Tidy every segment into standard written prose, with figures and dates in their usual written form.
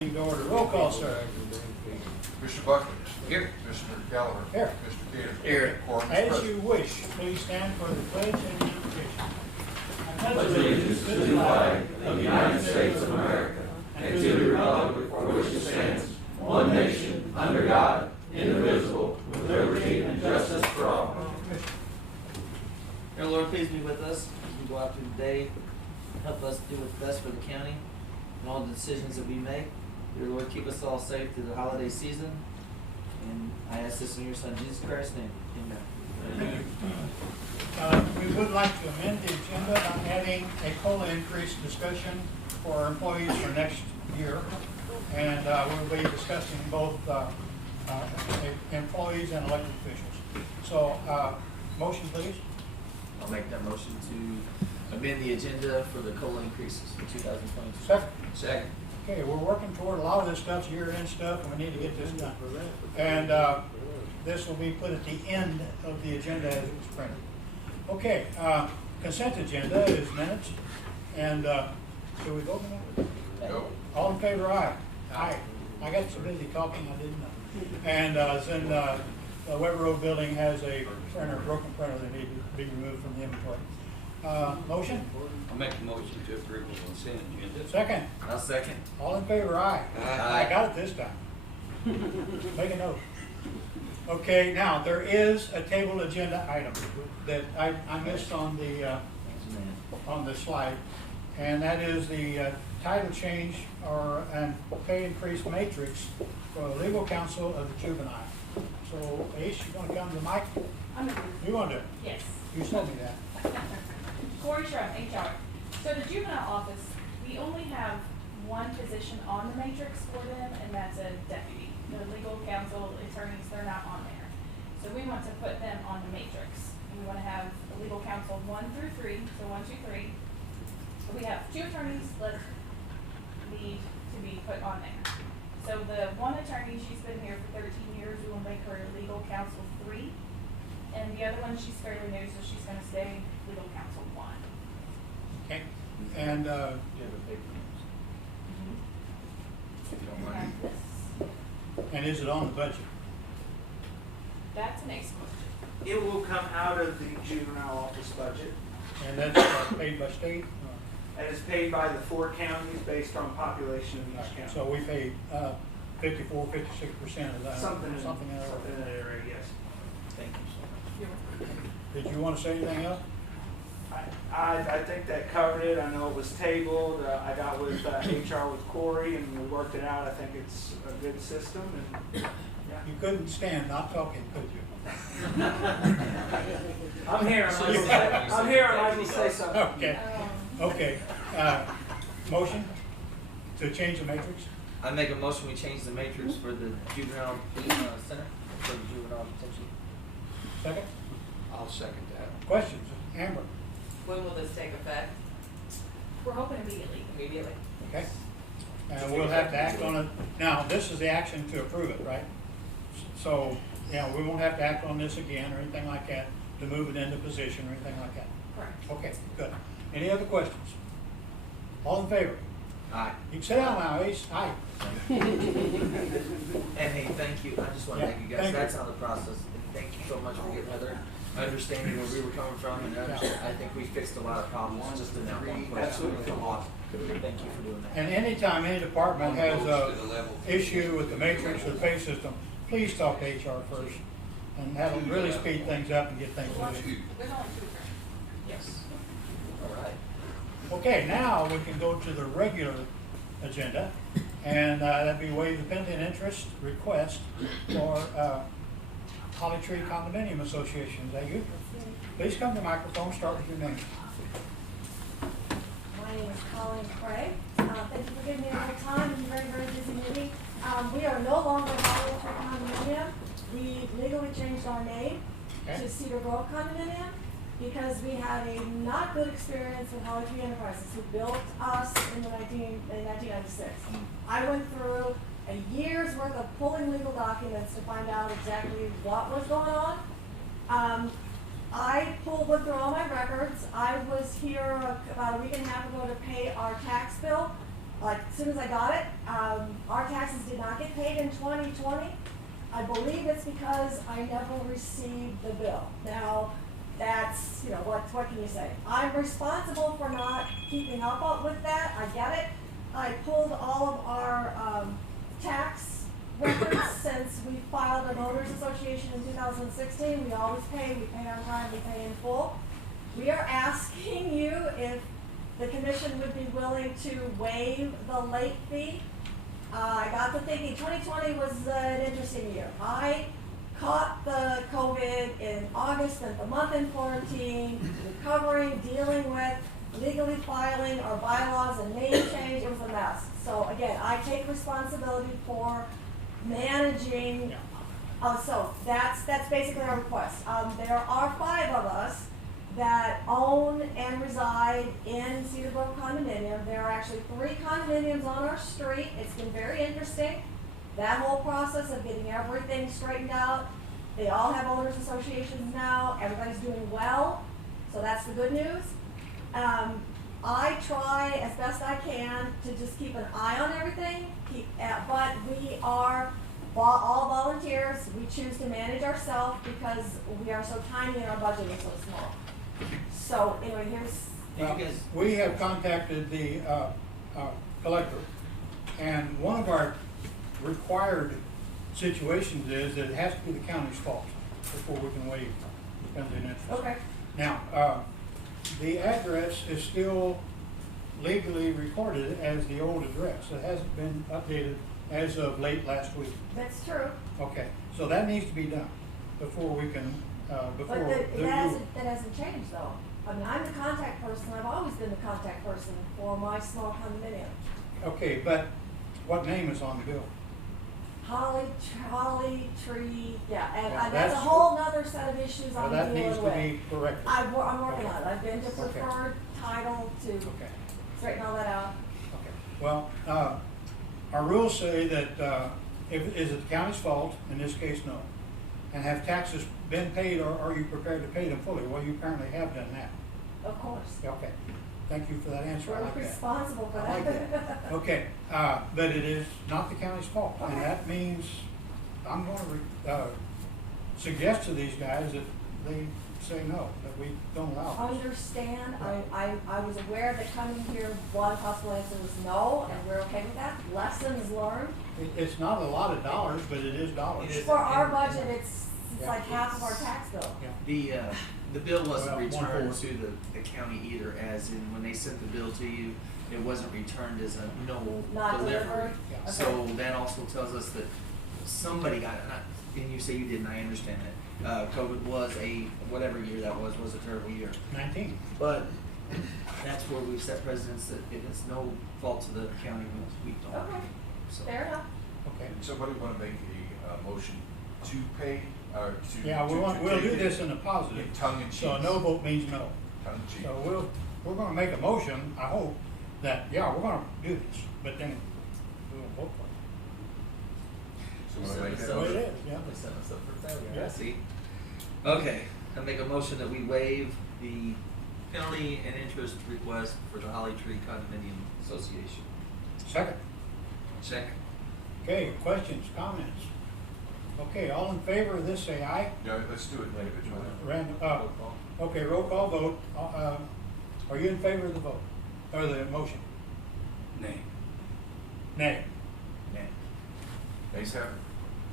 To order. Roll call, sir. Mr. Buckles. Here. Mr. Gallagher. Here. Mr. Peters. Here. Quorum is As present. you wish, please stand for the pledge and the invocation. I pledge allegiance to the flag of the United States of America and to the republic for which it stands, one nation, under God, indivisible, with liberty and justice for all. Dear Lord, please be with us as we go out through the day. Help us do what's best for the county and all the decisions that we make. Dear Lord, keep us all safe through the holiday season. And I ask this in your Son, Jesus Christ's name. Amen. We would like to amend the agenda by adding a COLA increase discussion for our employees for next year. And we'll be discussing both employees and elected officials. So, motion please. I'll make that motion to amend the agenda for the COLA increases for 2022. Second. Second. Okay, we're working toward a lot of this stuff's year-end stuff, and we need to get this done. And this will be put at the end of the agenda as it was printed. Okay, consent agenda is minutes, and should we vote on that? No. All in favor, aye. Aye. I got so busy talking, I didn't know. And then the Weber Road building has a printer, broken printer that needs to be removed from the inventory. Motion? I'll make a motion to approve the consent agenda. Second. I'll second. All in favor, aye. Aye. I got it this time. Make a note. Okay, now, there is a table agenda item that I missed on the slide, and that is the title change or and pay increase matrix for legal counsel of the juvenile. So, Ace, you want to come to the mic? I'm gonna, You want to? yes. You told me that. Corey Shrum, HR. So the juvenile office, we only have one position on the matrix for them, and that's a deputy. The legal counsel attorneys, they're not on there. So we want to put them on the matrix. We want to have the legal counsel 1 through 3, so 1, 2, 3. So we have 2 attorneys that need to be put on there. So the one attorney, she's been here for 13 years, we will make her legal counsel 3. And the other one, she's fairly new, so she's going to stay legal counsel 1. Okay. And You have a paper. If you don't We mind. have this. is it on the budget? That's an excellent. It will come out of the juvenile office budget, And that's paid by state? and it's paid by the 4 counties based on population of each county. So we pay 54, 56% of that. Something in Something in that there. area, yes. Thank you so much. Did you want to say anything else? I think that covered it. I know it was tabled. I got with HR with Corey, and we worked it out. I think it's a good system, and yeah. You couldn't stand not talking, could you? I'm here. I'm here. I might say something. Okay, okay. Motion to change the matrix? I make a motion we change the matrix for the juvenile center, for the juvenile detention. Second? I'll second that. Questions? Amber? When will this take effect? We're hoping immediately. Immediately. Okay. And we'll have to act on it. Now, this is the action to approve it, right? So, yeah, we won't have to act on this again or anything like that to move it into position or anything like that. Correct. Okay, good. Any other questions? All in favor? Aye. You can sit down now, Ace. Aye. And hey, thank you. I just want to Yeah, thank you guys. thank you. That's how the process. And thank you so much for getting with her, understanding where we were coming from, and I think we fixed a lot of problems just in that one question. Absolutely. Thank you for doing that. And anytime any department has a To the level. issue with the matrix or the pay system, please talk to HR first. And that'll really speed things up and get things moving. There's only 2 attorneys. Yes. All right. Okay, now we can go to the regular agenda. And that'd be waive the pending interest request for Holly Tree Condominium Association. Is that you? Please come to the microphone, start with your name. My name is Colleen Craig. Thank you for giving me a little time. It's a very, very busy meeting. We are no longer Holly Tree Condominium. We legally changed our name Okay. to Cedar Grove Condominium because we had a not good experience with Holly Tree Enterprises, who built us in 1996. I went through a year's worth of pulling legal documents to find out exactly what was going on. I went through all my records. I was here about a week and a half ago to pay our tax bill. Like, as soon as I got it, our in 2020, I believe it's because I never received the bill. Now, that's, you know, what can you say? I'm responsible for not keeping up with that, I get it. I pulled all of our tax records since we filed an owners association in 2016. We always pay, we pay on time, we pay in full. We are asking you if the commission would be willing to waive the late fee. I got to thinking 2020 was an interesting year. I caught the COVID in August, spent the month in quarantine, recovering, dealing with, legally filing our bylaws and name change. It was a mess. So again, I take responsibility for managing. So that's basically our request. There are 5 of us that own and reside in Cedarbrook condominium. There are actually 3 condominiums on our street. It's been very interesting. That whole process of getting everything straightened out. They all have owners associations now. Everybody's doing well. So that's the good news. I try as best I can to just keep an eye on everything. But we are all volunteers. We choose to manage ourselves because we are so tiny and our budget is so small. So anyway, Well, we have contacted the collector, and one of our required situations is that it has to be the county's fault before we can waive penalty and interest. Okay. Now, the address is still legally recorded as the old address. It hasn't been updated as of late last week. That's true. Okay, so that needs to be done before we can, But that hasn't changed though. I mean, I'm the contact person. I've always been the contact person for my small condominium. Okay, but what name is on the bill? Holly Tree, yeah, and Yeah, that's a whole nother set of issues I'm That dealing needs with. to be corrected. I'm working Okay. on it. I've been to Okay. preferred title to Okay, straighten all that out. okay. Well, our rules say that, is it the county's fault? In this case, no. And have taxes been paid, or are you prepared to pay them fully? Well, you apparently have done that. Of course. Okay, thank you for that answer. I We're like that. responsible for I like that. that. Okay, but it is not the county's fault, and Okay. that means I'm going to suggest to these guys that they say no, that we don't allow this. Understand, I was aware that coming here, one possible answer was no, and we're okay with that. Lessons learned. It's not a lot of dollars, but it is dollars. It is. For our budget, it's Yeah. like half of our tax bill. Yeah. The bill wasn't Well, returned 1/4. to the county either, as in when they sent the bill to you, it wasn't returned as a no Not delivery. delivered? Yeah. So that also tells us that somebody got it, and you say you didn't, I understand that. COVID was whatever year that was a terrible year. 19. But that's where we've set precedents that if it's no fault to the county, we don't. Okay, So- fair enough. Okay. Somebody want to make a motion to pay, or to? Yeah, we'll take do it this in a positive. in tongue in cheek. So a no vote means no. Tongue in cheek. So we're gonna make a motion, I hope, that, yeah, we're gonna do this, but then we won't vote for it. So wanna make That's that the way it motion? is, yeah. They set us up for failure. Yeah. See? Okay, I make a motion that we waive the penalty and interest request for the Holly Tree Condominium Association. Second. Second. Okay, questions, comments? Okay, all in favor of this, say aye. Yeah, let's do it individually. Random, okay, roll call vote. Are you in favor of the vote, or the motion? Nay. Nay. Ayes have it.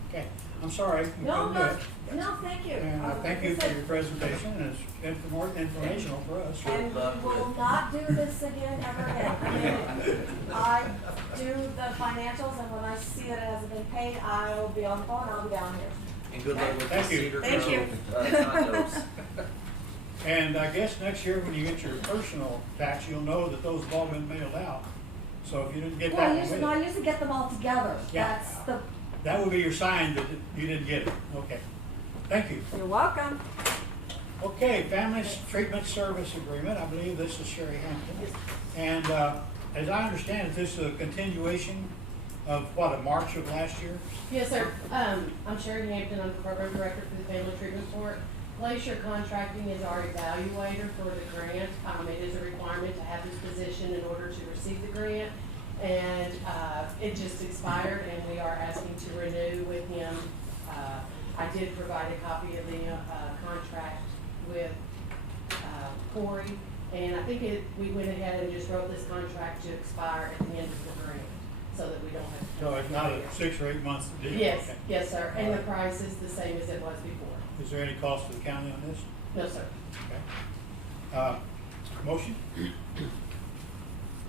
Okay, I'm sorry. we No, couldn't do it. no, thank you. And thank you for your presentation, and it's been more informational for us. And we will not do this again ever again. I mean, I do the financials, and when I see that it hasn't been paid, I'll be on the phone, I'll be down here. And good luck with the Thank you. Cedar Thank you. Grove condos. And I guess next year, when you get your personal tax, you'll know that those have all been mailed out. So if you didn't get that Well, one with I it, usually get them all together. Yeah. That's the, that will be your sign that you didn't get it. Okay. Thank you. you're welcome. Okay, Family Treatment Service Agreement, I believe this is Sherry Hampton. And as I understand it, this is a continuation of what, March of last year? Yes, sir. I'm Sherry Hampton. I'm the program director for the Family Treatment Court. Glacier Contracting is our evaluator for the grant. It is a requirement to have this position in order to receive the grant. And, it just expired and we are asking to renew with him. I did provide a copy of the, contract with, Corey. And I think we went ahead and just wrote this contract to expire at the end of the grant, so that we don't have to. So it's not a 6 or 8 month deal? Yes, Okay. yes, sir, and the price is the same as it was before. Is there any cost to the county on this? No, sir. Okay. Motion?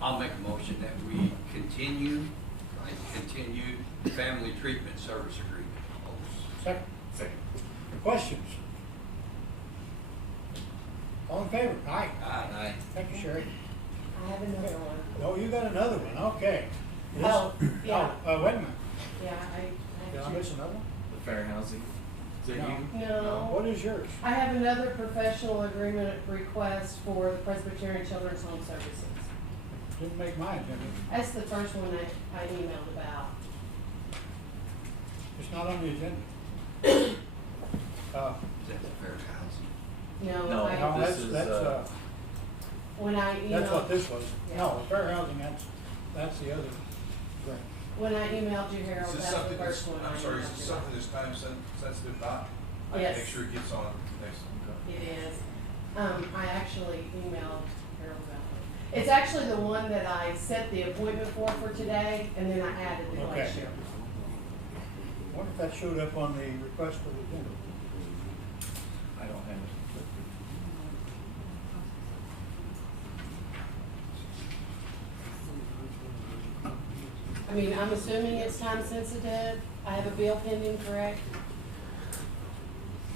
I'll make a motion that we continue family treatment service agreement. Second? Second. Questions? All in favor? Aye. Aye. Thank you, Sherry. I have another one. Oh, you got another one, okay. This- Oh, yeah. Wait a minute, Yeah, did I miss another one? The fair housing. Is that you? No. What is yours? I have another professional agreement request for the Presbyterian Children's Home Services. Didn't make mine, did it? That's the first one that I emailed about. It's not on the agenda. Is that the fair housing? No, No, No, this is, when I emailed. that's what this was. Yeah. No, fair housing, that's the other thing. When I emailed you, Harold, Is this that's the something that's, first one I I'm sorry, is emailed this you about. something that's time sensitive, not? I Yes. can make sure it gets on next. It is. I actually emailed Harold about it. It's actually the one that I set the appointment for today, and then I added the Okay. glacier. I wonder if that showed up on the request for the agenda. I don't have it. I mean, I'm assuming it's time sensitive. I have a bill pending, correct?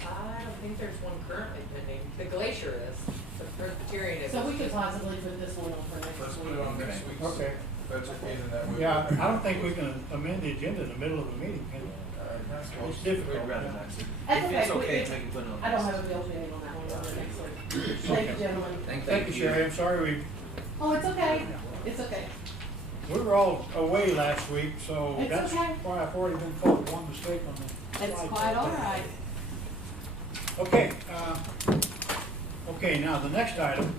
I don't think there's one currently pending. The Glacier is, the Presbyterian is. So we could possibly put this one on for next Let's week. put it on next week. Okay. If that's okay, then that would. Yeah, I don't think we can amend the agenda in the middle of the meeting, can we? It's difficult. We'd rather yeah. not. That's If it's okay. okay, we can put it on. I don't have a bill pending on that one over next week. Thank you, gentlemen. Thank you, Sherry. I'm sorry Oh, it's okay. It's okay. we were all away last week, so It's that's okay. why I've already been told one mistake on the slide. It's quite all right. Okay, okay, now the next item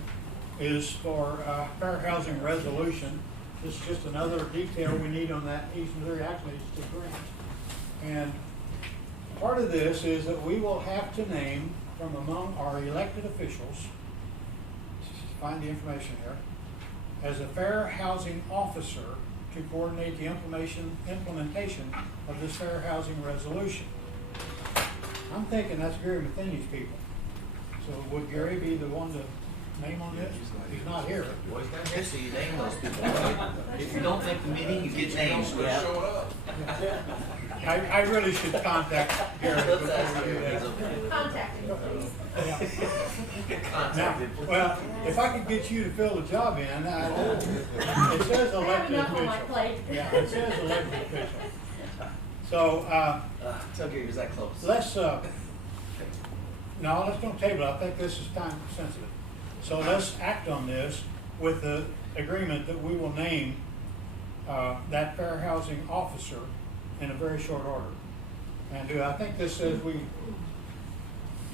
is for fair housing resolution. This is just another detail we need on that East Missouri Acclimates to grant. And part of this is that we will have to name from among our elected officials, find the information here, as a fair housing officer to coordinate the implementation of this fair housing resolution. I'm thinking that's Gary Matheny's people. So would Gary be the one to name on this? He's not here. Well, he's not here, so you name those people. If you don't make the meeting, you get names. We're showing up. I really should contact Gary Let's before ask we do him if he's that. okay with it. Contact him, please. Yeah. Get Now, contacted. well, if I could get you to fill the job in, it says I have elected enough on my official. plate. Yeah, it says elected official. So, Tell Gary, is that close? let's, no, let's don't table it. I think this is time sensitive. So let's act on this with the agreement that we will name that fair housing officer in a very short order. And I think this says we,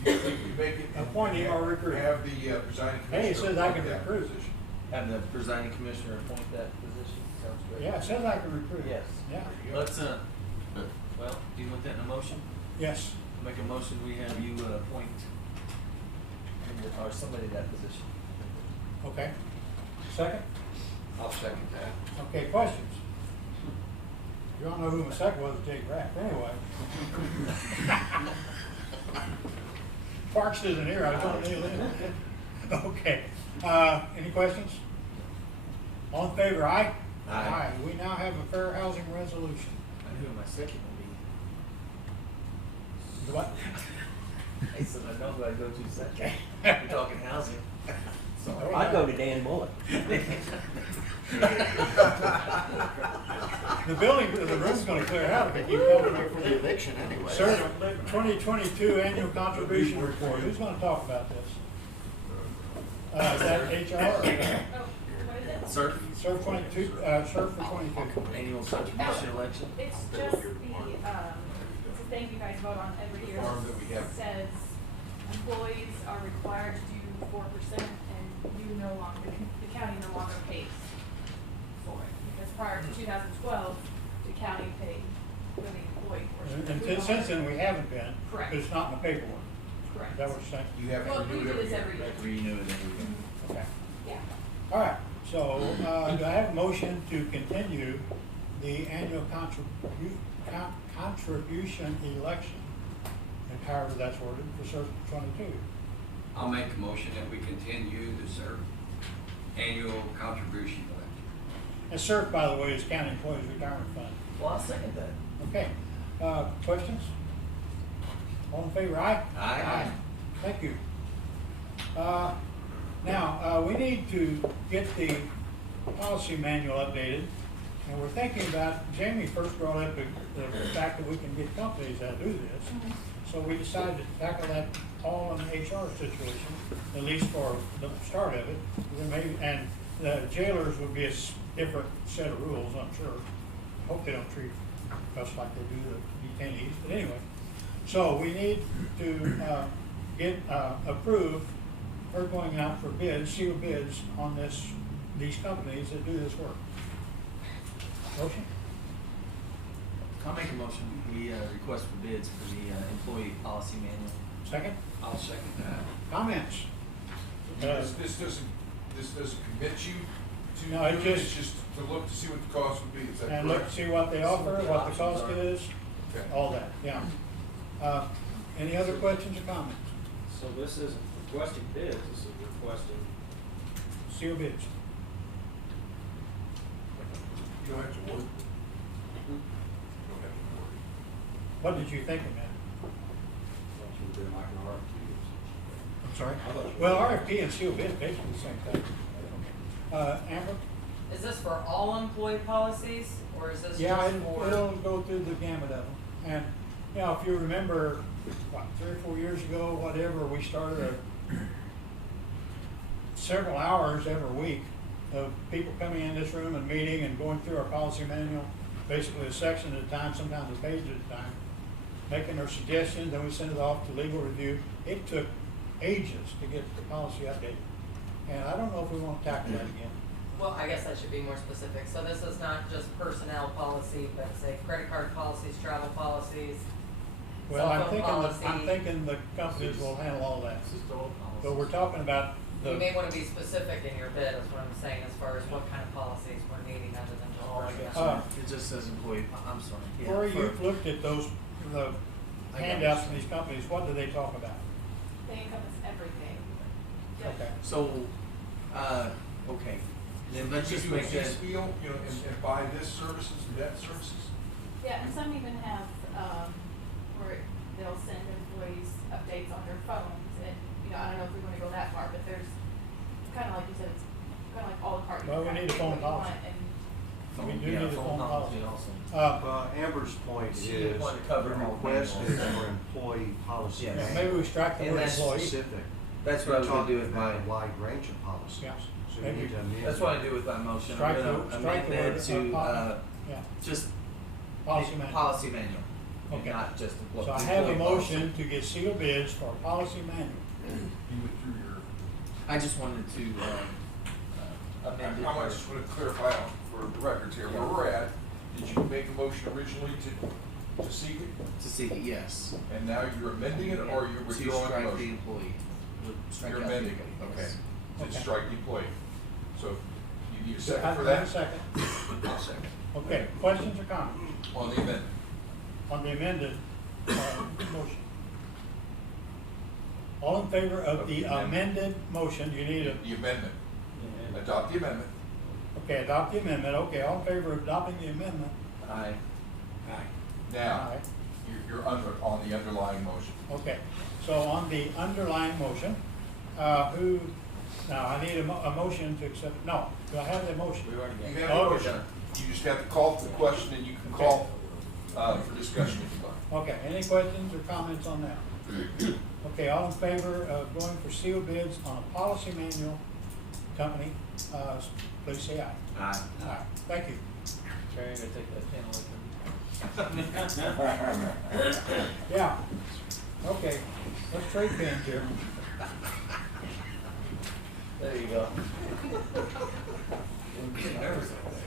You make it. Appointing or recruit? Have the presiding commissioner. Hey, it says I can appoint that recruit. position. Have the presiding commissioner appoint that position, sounds great. yeah, it says I can recruit. Yes. Yeah, Let's, well, do you want that in a motion? yes. Make a motion, we have you appoint, or somebody that position. Okay. Second? I'll second that. Okay, questions? You all know who my second was, Jake Rapp, anyway. Parks isn't here, I told Neil in. Okay, any questions? All in favor, aye? Aye. We now have a fair housing resolution. I know who my second will be. What? I said, I know who I go to second. We're talking housing. Sorry. I'd go to Dan Bullock. The building, the room's gonna clear out if you keep coming here for the eviction anyway. Sir, 2022 annual contribution report, who's gonna talk about this? Is that HR? Oh, what is it? Sir, Serve 22, serve for 22. annual contribution election. It's just the, it's a thing you guys vote on every year. Form that we have. It says employees are required to do 4% and you no longer, the county no longer pays for it because prior to 2012, the county paid for the employee portion. And We don't- since then, we haven't been. Correct. It's not in the paperwork. Correct. Is that what you're saying? You have to Well, we renew do it this every year. Renew it every year. Okay. Yeah. All right, so, do I have a motion to continue the annual contribution election, and however that's worded, for Circle 22? I'll make a motion that we continue the annual contribution election. And CERT, by the way, is County Employees Retirement Fund. Well, I'll second that. Okay, questions? All in favor, aye? Aye. Thank you. Now, we need to get the policy manual updated, and we're thinking about, Jamie first brought up the fact that we can get companies that do this. So we decided to tackle that all in the HR situation, at least for the start of it. Then maybe, and the jailers would be a different set of rules, I'm sure. Hope they don't treat us like they do the detainees, but anyway. So we need to get approved or going out for bids, sealed bids on these companies that do this work. Motion? I'll make a motion, we request for bids for the employee policy manual. Second? I'll second that. Comments? This doesn't commit you to. No, it do just- It's just to look to see what the cost would be, is that And look, correct? see what they offer, what the cost options are. is, Okay. all that, yeah. Any other questions or comments? So this isn't requesting bids, this is requesting, Sealed bids. You don't have to worry. You don't have to worry. What did you think of that? what you were doing like an RFQ. I'm sorry? I thought you were- Well, RFP and sealed bid, basically the same thing. Amber? Is this for all employee policies, or is this Yeah, just it'll for? go through the gamut of them. And, you know, if you remember, what, 3 or 4 years ago, whatever, we started several hours every week of people coming in this room and meeting and going through our policy manual, basically a section at a time, sometimes a page at a time, making their suggestions, then we send it off to legal review. It took ages to get the policy updated. And I don't know if we want to tackle that again. Well, I guess I should be more specific. So this is not just personnel policy, but say credit card policies, travel policies, Well, cell I'm phone thinking, policy. I'm thinking the companies will handle all that. This is total policy. But we're talking about You may the, want to be specific in your bid, is what I'm saying, as far as what kind of policies we're needing other than just Oh, I guess, personnel. Uh, it just says employee, I'm sorry. Yeah, Corey, for- you've looked at those, the I got handouts it. from these companies, what do they talk about? They encompass everything. Okay. So, okay, then let's You just do a make that, piecemeal, and buy this services and that services? Yeah, and some even have, where they'll send employees updates on their phones, and, you know, I don't know if we wanna go that far, but there's, kinda like you said, it's kinda like all the parties. Well, we need a phone policy. We do yeah, need a phone policy. also. Amber's point She is, wanted to cover the all request manuals. is for employee policy. Yes. Yeah, maybe we strike the And word that's employee. Specific. That's what I was We're gonna do talking with about mine. a wide range of policies. Yeah. So we Maybe- need to amend. That's what I do with my motion, Strike I'm the- gonna strike the amend word, that to, yeah, just. policy manual. Policy manual, and Okay. not just employee. So I have a motion to get sealed bids for a policy manual. You withdrew your. I just wanted to, amend it. I might just want to clarify for the records here, where we're at, did you make a motion originally to seek it? To see, yes. And now you're amending it, or you're To withdrawing the strike the motion? employee. Strike You're out the amending it, employee, okay. yes. To Okay. strike the employee. So you need a I second for have a that? second. I'll second. Okay, questions or comments On the amendment? on the amended, motion? All in favor of the amended motion, you need a, The amendment. Yeah. Adopt the amendment. okay, adopt the amendment, okay, all in favor of adopting the amendment? Aye. Now, Aye. you're on the underlying motion. Okay, so on the underlying motion, now I need a motion to accept, no, do I have the motion? We already got You it. have a Okay. motion. You just have to call for the question, and you can call for discussion if you like. Okay, any questions or comments on that? Okay, all in favor of going for sealed bids on a policy manual company, please say aye. Aye. Aye, thank you. Terry, I gotta take that pen away from you. Yeah, okay, let's trade pins here. There you go.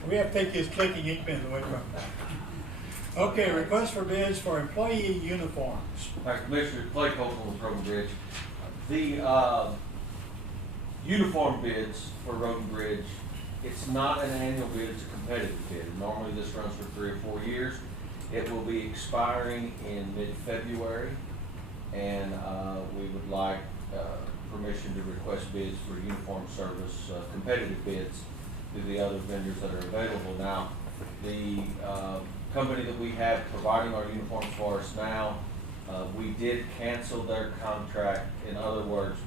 We have to take his clicking ink pen away from him. Okay, request for bids for employee uniforms. Commissioner Clay Copeland with Road and Bridge. The uniform bids for Road and Bridge, it's not an annual bid, it's a competitive bid. Normally this runs for 3 or 4 years. It will be expiring in mid-February, and we would like permission to request bids for uniform service, competitive bids to the other vendors that are available. Now, the company that we have providing our uniforms for us now, we did cancel their contract. In other words,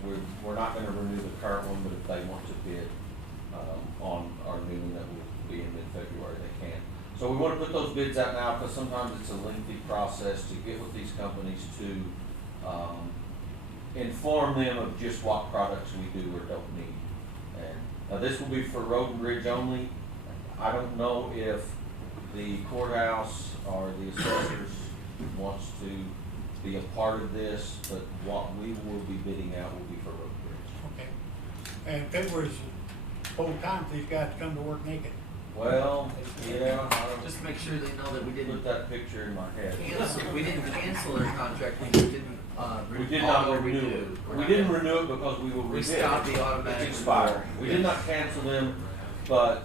we're not going to renew the current one, but if they want to bid on our new one that will be in mid-February, they can. So we want to put those bids out now because sometimes it's a lengthy process to get with these companies to inform them of just what products we do or don't need. And this will be for Road and Bridge only. I don't know if the courthouse or the assessors wants to be a part of this, but what we will be bidding out will be for Road and Bridge. Okay. And February's whole time for these guys to come to work naked. Well, yeah, I don't Just to make sure they know that we put didn't that picture in my head. we didn't cancel their contract, we just didn't, We did not auto renew it. We didn't renew it because we will We rebid. stopped the automatic It's expired. renewal. We did not cancel them, but,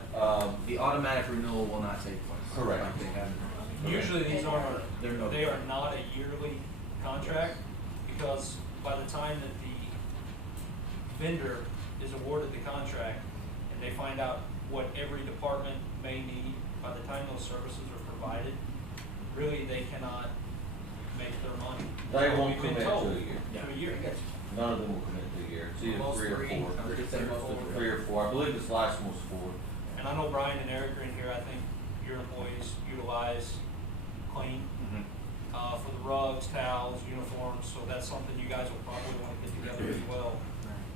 The automatic renewal will not take place. Correct. Like they have. Usually these are, They're no- they are not a yearly contract, because by the time that the vendor is awarded the contract and they find out what every department may need, by the time those services are provided, really they cannot make their money. they won't We've been commit told. to a year. To a year. None of them will commit to a year. It's either Most 3 or three. 4. I would say most of them. 3 or 4. I believe this last one was 4. And I know Brian and Eric are in here, I think your employees utilize Clean, for the rugs, towels, uniforms, so that's something you guys will probably wanna get together as well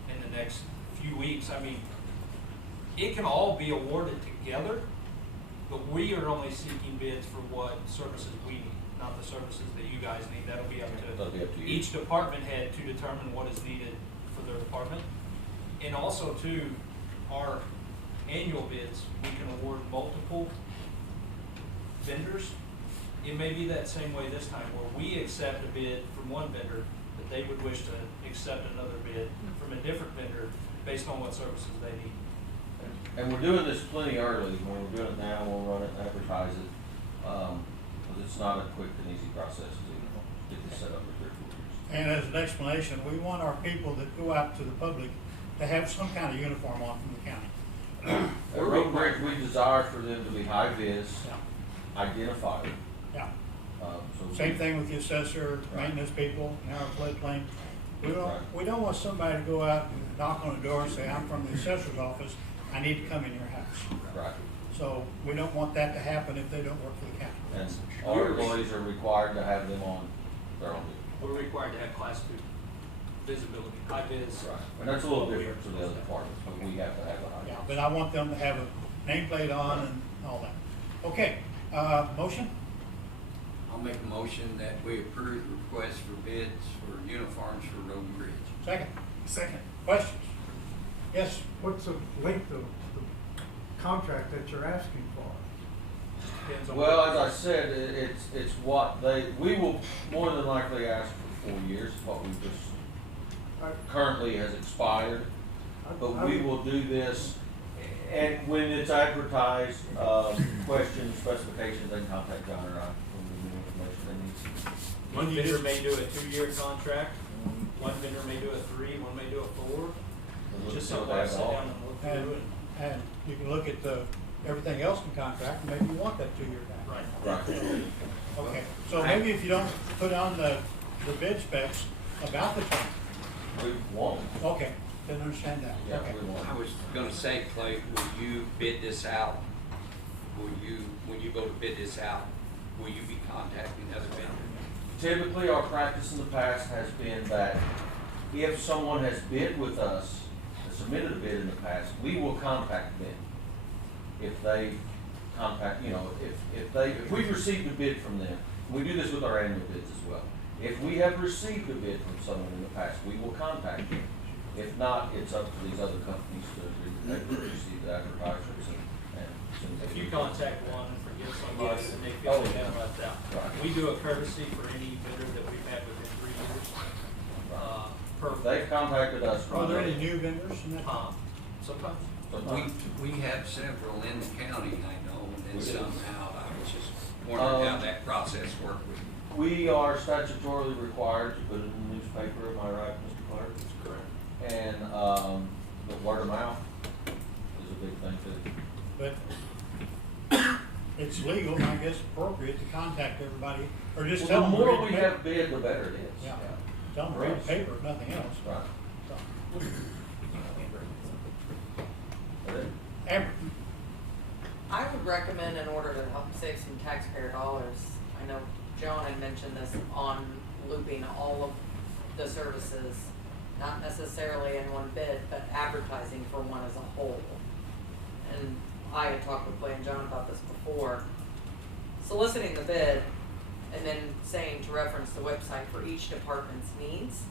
in the next few weeks. I mean, it can all be awarded together, but we are only seeking bids for what services we need, not the services that you guys need. That'll be up That'll be up to to you. each department head to determine what is needed for their department. And also too, our annual bids, we can award multiple vendors. It may be that same way this time, where we accept a bid from one vendor, but they would wish to accept another bid from a different vendor based on what services they need. And we're doing this plenty early. When we're doing it now, we'll run it and advertise it. Because it's not a quick and easy process to get this set up for 3 or 4 years. And as an explanation, we want our people that go out to the public to have some kind of uniform on from the county. At Road and Bridge, we desire for them to be high-vis, Yeah. identified. Yeah. So Same thing with the assessor, maintenance people, now our floodplain. Right. We don't want somebody to go out and knock on the door and say, I'm from the assessor's office, I need to come in your house. Right. So we don't want that to happen if they don't work for the county. And our employees are required to have them on their own. We're required to have class 2 visibility, high vis. Right. And that's a little different to the other departments, but we have to have a high. Yeah, but I want them to have a nameplate on and all that. Okay, motion? I'll make a motion that we approve the request for bids for uniforms for Road and Bridge. Second? Second. Questions? Yes? What's the length of the contract that you're asking for? Depends on Well, what- as I said, it's what we will more than likely ask for 4 years, what we just currently has expired. But we will do this, and when it's advertised, questions, specifications, they can contact John or I when we need information they need. One vendor may do a 2-year contract, one vendor may do a 3, one may do a 4. We'll Just see what something they I have sit to down offer. and look through it. And you can look at everything else in contract, and maybe you want that 2-year guy. Right. Right. Okay, so maybe if you don't put on the bid specs about the term, We won't. okay, didn't understand that. Yeah, Okay. we won't. I was gonna say, Clay, will you bid this out? When you go to bid this out, will you be contacting other vendors? Typically, our practice in the past has been that if someone has bid with us, submitted a bid in the past, we will contact them. If they contact, if we've received a bid from them, we do this with our annual bids as well. If we have received a bid from someone in the past, we will contact them. If not, it's up to these other companies to receive the advertisements If you contact one and forget somebody, then they feel they've been left out. Right. We do a courtesy for any bidder that we've had within 3 years. If they've contacted us. Are there any new vendors in that? Sometimes. We have several in the county, I know, and then We do. some out. I was just wondering how that process worked with. We are statutorily required to put it in the newspaper, am I right, Mr. Clark? That's correct. And, the word of mouth is a big thing too. But it's legal, and I guess appropriate to contact everybody, or just Well, tell the them. more read the we paper. have bid, the better it is. Yeah, tell them read the paper, if nothing else. Right. So, But it- Amber, I would recommend, in order to help save some taxpayer dollars, I know John had mentioned this, on looping all of the services, not necessarily in one bid, but advertising for one as a whole. And I had talked with Clay and John about this before, soliciting the bid and then saying to reference the website for each department's needs.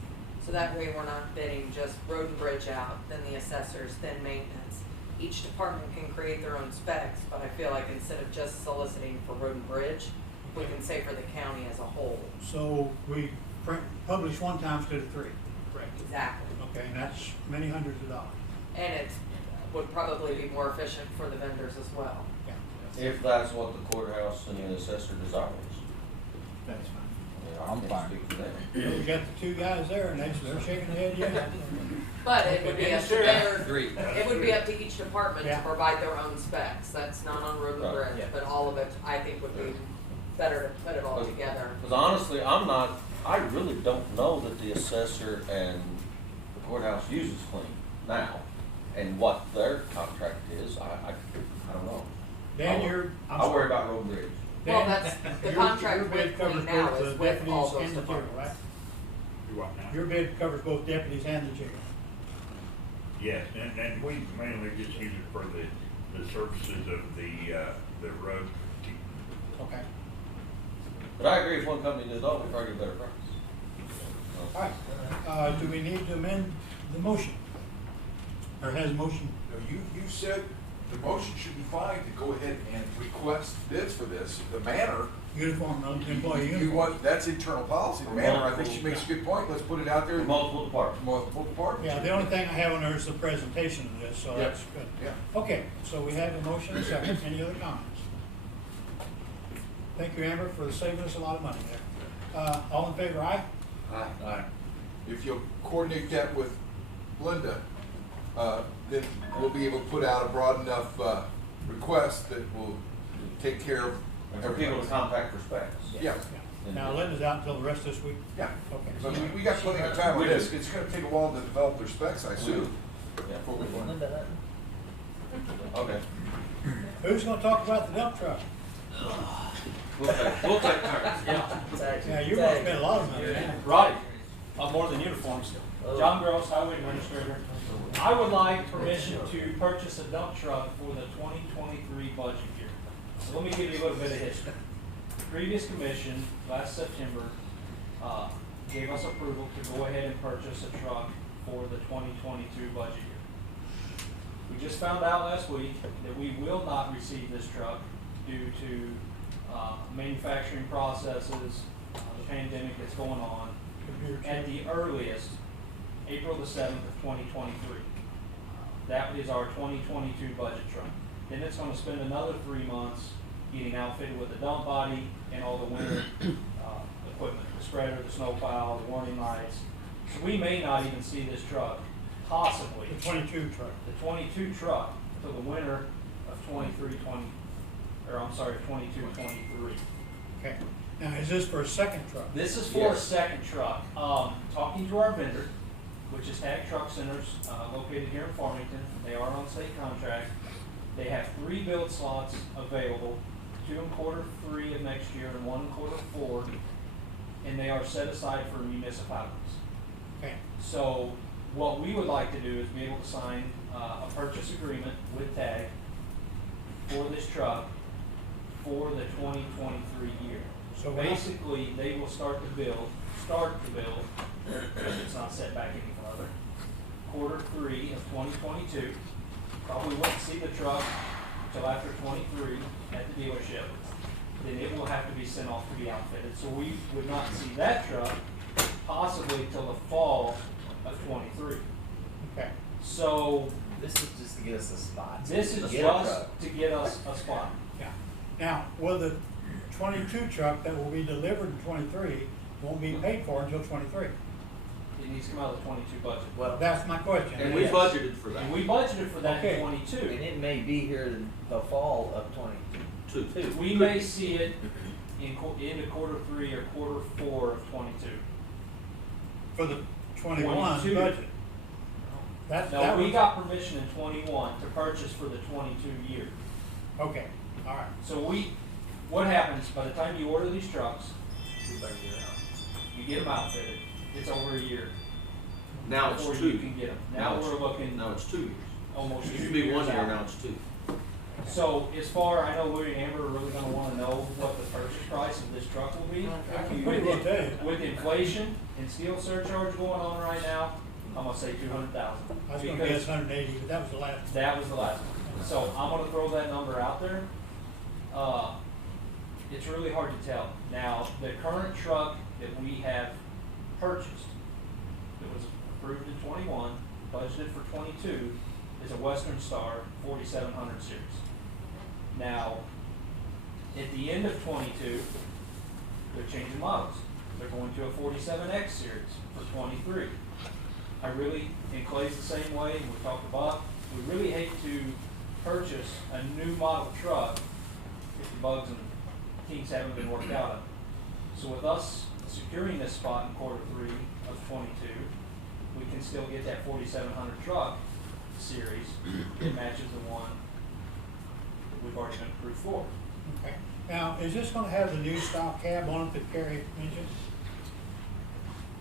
So that way we're not bidding just road and bridge out, then the assessors, then maintenance. Each department can create their own specs, but I feel like instead of just soliciting for road and bridge, we can say for the county as a whole. so we publish one time instead of 3. Correct. Exactly. Okay, and that's many hundreds of dollars. And it would probably be more efficient for the vendors as well. Yeah. If that's what the courthouse and the assessor desires. That's fine. I mean, I can't speak for them. We got the 2 guys there, and they're shaking their head, yeah. But it would be up to Sure. their, Agreed. it would be up to each department to Yeah. provide their own specs. That's not on road and Right. bridge, but all of it, I think, would be better to put it all together. Because honestly, I really don't know that the assessor and the courthouse uses Clean now. And what their contract is, I don't know. Dan, I worry about road and bridge. Well, Dan, that's, the your contract bid with covers Clean now both is the with all deputies those and the jail, departments. right? Do what now? Your bid covers both deputies and the jail. Yes, and we mainly just use it for the services of the road. Okay. But I agree, if one company does all, we probably get a better price. All right. Do we need to amend the motion? Or has a motion? No, you said the motion should be fine to go ahead and request bids for this. The manner, Uniform, employee you uniform. want, that's internal policy. The manner, I think she makes a good point. Let's put it out there. Multiple departments. Multiple departments. Yeah, the only thing I have on there is the presentation of this, so Yeah. that's good. Yeah. Okay, so we have a motion and a second. Any other comments? Thank you, Amber, for saving us a lot of money there. All in favor, aye? Aye. If you'll coordinate that with Linda, then we'll be able to put out a broad enough, request that will take care of And for people to everything. contact for specs. Yeah, Now, Linda's out until the rest of this week? yeah. Okay. But we got plenty of time We on do. this. It's gonna take a while to develop their specs, I assume. Yeah. before we go. Okay. Who's gonna talk about the dump truck? We'll take turns. Yeah, you're gonna spend a lot of money now. Right, more than uniforms. John Gross, Highway Administrator. I would like permission to purchase a dump truck for the 2023 budget year. So let me give you a little bit of history. The previous commission, last September, gave us approval to go ahead and purchase a truck for the 2022 budget year. We just found out last week that we will not receive this truck due to manufacturing processes, the pandemic that's going on. At the earliest, April the 7th of 2023. That is our 2022 budget truck. Then it's gonna spend another 3 months getting outfitted with the dump body and all the winter equipment, the spreader, the snowplow, the warning lights. So we may not even see this truck, possibly. The 22 truck. The 22 truck till the winter of 23-20, or I'm sorry, 22-23. Okay. Now, is this for a second truck? This is for a second truck. Talking to our vendor, which is Tag Truck Centers, located here in Farmington. They are on state contract. They have 3 build slots available, 2 in Q3 of next year and 1 in Q4, and they are set aside for municipalities. Okay. So what we would like to do is be able to sign a purchase agreement with TAG for this truck for the 2023 year. So Basically, they will start the build, if it's not set back any further, Q3 of 2022. Probably won't see the truck till after 23 at the dealership, then it will have to be sent off to be outfitted. So we would not see that truck possibly till the fall of 23. Okay. So This is just to get us a spot. this is Get a just truck. to get us a spot. Yeah. Now, will the 22 truck that will be delivered in 23 won't be paid for until 23? It needs to come out of the 22 budget. Well, That's my question. And we Yes. budgeted for that. And we budgeted for that Okay. in and 22. it may be here in the fall of 22. We may see it in into quarter 3 or quarter 4 of 22. For the 21 22. budget. That No, we was- got permission in 21 to purchase for the 22 year. Okay, all right. So what happens, by the time you order these trucks, you get them outfitted, it's over a year Now it's before 2. you can get them. Now it's- we're looking Now it's 2 years. almost It 2 used to be years 1 year, out. now it's 2. So as far, I know Louis and Amber are really gonna wanna know what the purchase price of this truck will be. I can pretty well tell you. With inflation and steel surcharge going on right now, I'm gonna say 200,000. I was gonna guess 180, but that was the last. That was the last one. So I'm gonna throw that number out there. It's really hard to tell. Now, the current truck that we have purchased, that was approved in 21, budgeted for 22, is a Western Star 4700 series. Now, at the end of 22, they're changing models. They're going to a 47X series for 23. I really, and Clay's the same way, we talked about, we really hate to purchase a new model truck if the bugs and kinks haven't been worked out of it. So with us securing this spot in quarter 3 of 22, we can still get that 4700 truck series that matches the one that we've already been approved for. Okay. Now, is this gonna have the new style cab on it that Kerry mentioned?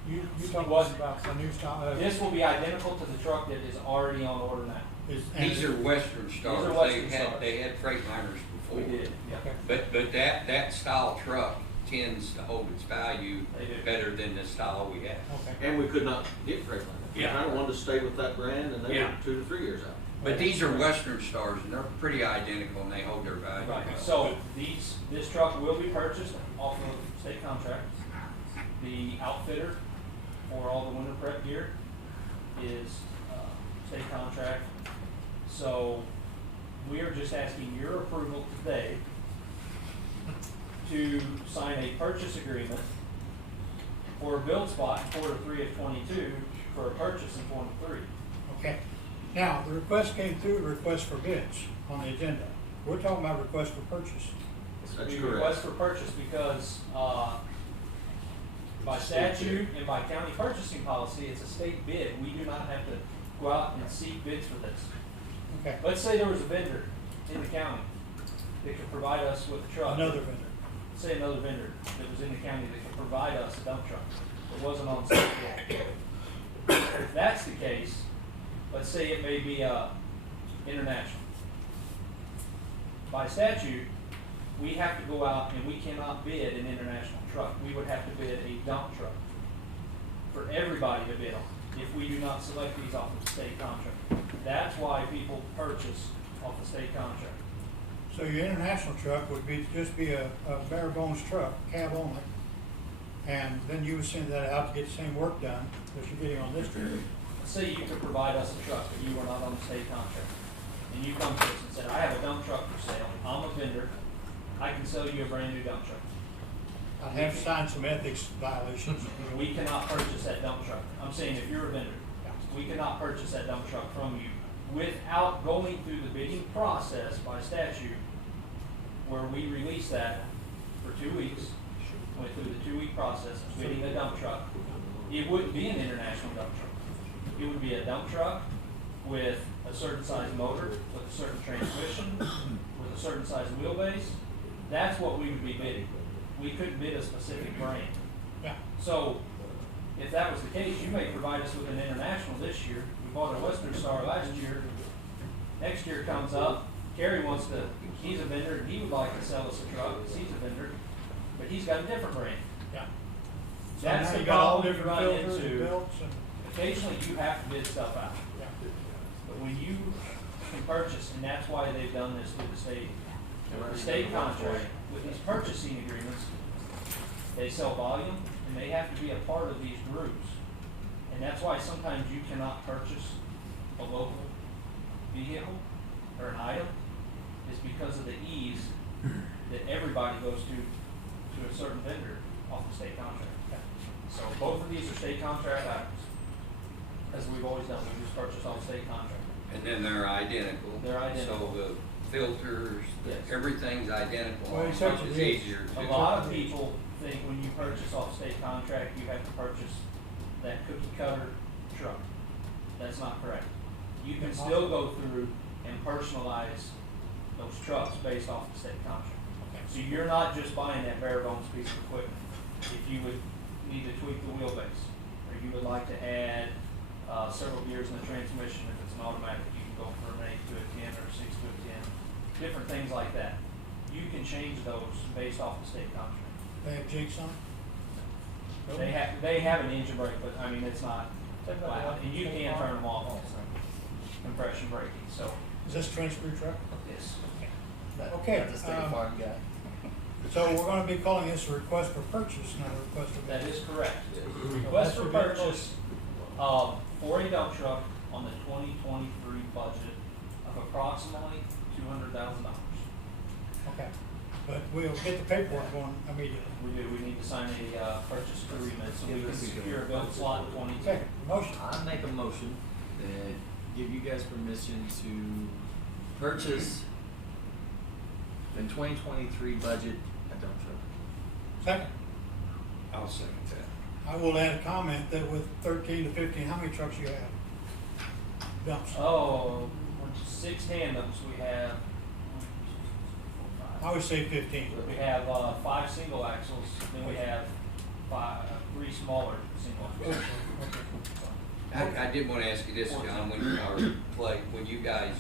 You talked about the new style, This will be identical to the truck that is already on order now. These are Western Stars. are Western They had, Stars. they had Freightliners before. We did, yeah. But that style truck tends to hold its value They do. better than the style we have. Okay. And we could not get Freightliner. We Yeah. kind of wanted to stay with that brand, and they Yeah. were 2 to 3 years out. But these are Western Stars, and they're pretty identical, and they hold their value. Right, well. so this truck will be purchased off of state contract. The outfitter for all the winter prep gear is, state contract. So we are just asking your approval today to sign a purchase agreement for a build spot in quarter 3 of 22 for a purchase in 23. Okay. Now, the request came through, request for bids on the agenda. We're talking about request for purchase. That's We correct. request for purchase because, by statute and by county purchasing policy, it's a state bid. We do not have to go out and seek bids for this. Okay. Let's say there was a vendor in the county that could provide us with a truck. Another vendor. Say another vendor that was in the county that could provide us a dump truck that wasn't on state bid. If that's the case, let's say it may be, international. By statute, we have to go out and we cannot bid an international truck. We would have to bid a dump truck for everybody to bid on if we do not select these off of the state contract. That's why people purchase off the state contract. So your international truck would be, just be a bare bones truck, cab only. And then you would send that out to get the same work done that you're getting on this truck. Say you could provide us a truck, but you were not on the state contract. And you come to us and said, I have a dump truck for sale, I'm a vendor, I can sell you a brand new dump truck. I have signed some ethics violations. We cannot purchase that dump truck. I'm saying if you're a vendor, we cannot purchase that dump truck from you without going through the bidding process by statute, where we release that for 2 weeks, went through the 2-week process of bidding a dump truck. It wouldn't be an international dump truck. It would be a dump truck with a certain size motor, with a certain transmission, with a certain size wheelbase. That's what we would be bidding. We couldn't bid a specific brand. Yeah. So, if that was the case, you may provide us with an international this year. We bought a Western Star last year. Next year comes up, Kerry wants to, he's a vendor, and he would like to sell us a truck, because he's a vendor, but he's got a different brand. Yeah. So That's now the you got all problem you different run filters and into. belts and, Occasionally, you have to bid stuff out. yeah. But when you can purchase, and that's why they've done this with the state. With the state contract, with these purchasing agreements, they sell volume, and they have to be a part of these groups. And that's why sometimes you cannot purchase a local vehicle or an item, is because of the ease that everybody goes to a certain vendor off the state contract. So both of these are state contract items, as we've always done, we just purchase off state contract. And then they're identical. They're identical. So the filters, Yes. everything's identical. Well, It's except for it's these. easier A to. lot of people think when you purchase off state contract, you have to purchase that cookie cutter truck. That's not correct. You can still go through and personalize those trucks based off the state contract. So you're not just buying that bare bones piece of equipment. If you would need to tweak the wheelbase, or you would like to add several gears in the transmission if it's an automatic, you can go from an 8 to a 10 or a 6 to a 10, different things like that. You can change those based off the state contract. They have jigs on it? They have an engine brake, but I mean, it's not loud, and you can turn them off, compression braking, so, Is this a transfer truck? yes. Okay, That's a state farm guy. So we're gonna be calling this a request for purchase, not a request for. That is correct. Request for purchase, for a dump truck on the 2023 budget of approximately $200,000. Okay, but we'll get the paperwork going immediately. We need to sign a, purchase agreement so we can secure a build slot in 22. Okay, motion. I make a motion that give you guys permission to purchase in 2023 budget a dump truck. Second, I'll second that. I will add a comment that with 13 to 15, how many trucks you have? Dumps. Oh, 6 tandems, we have, I would say 15. we have, 5 single axles, then we have 3 smaller single axles. I did wanna ask you this, John, when you guys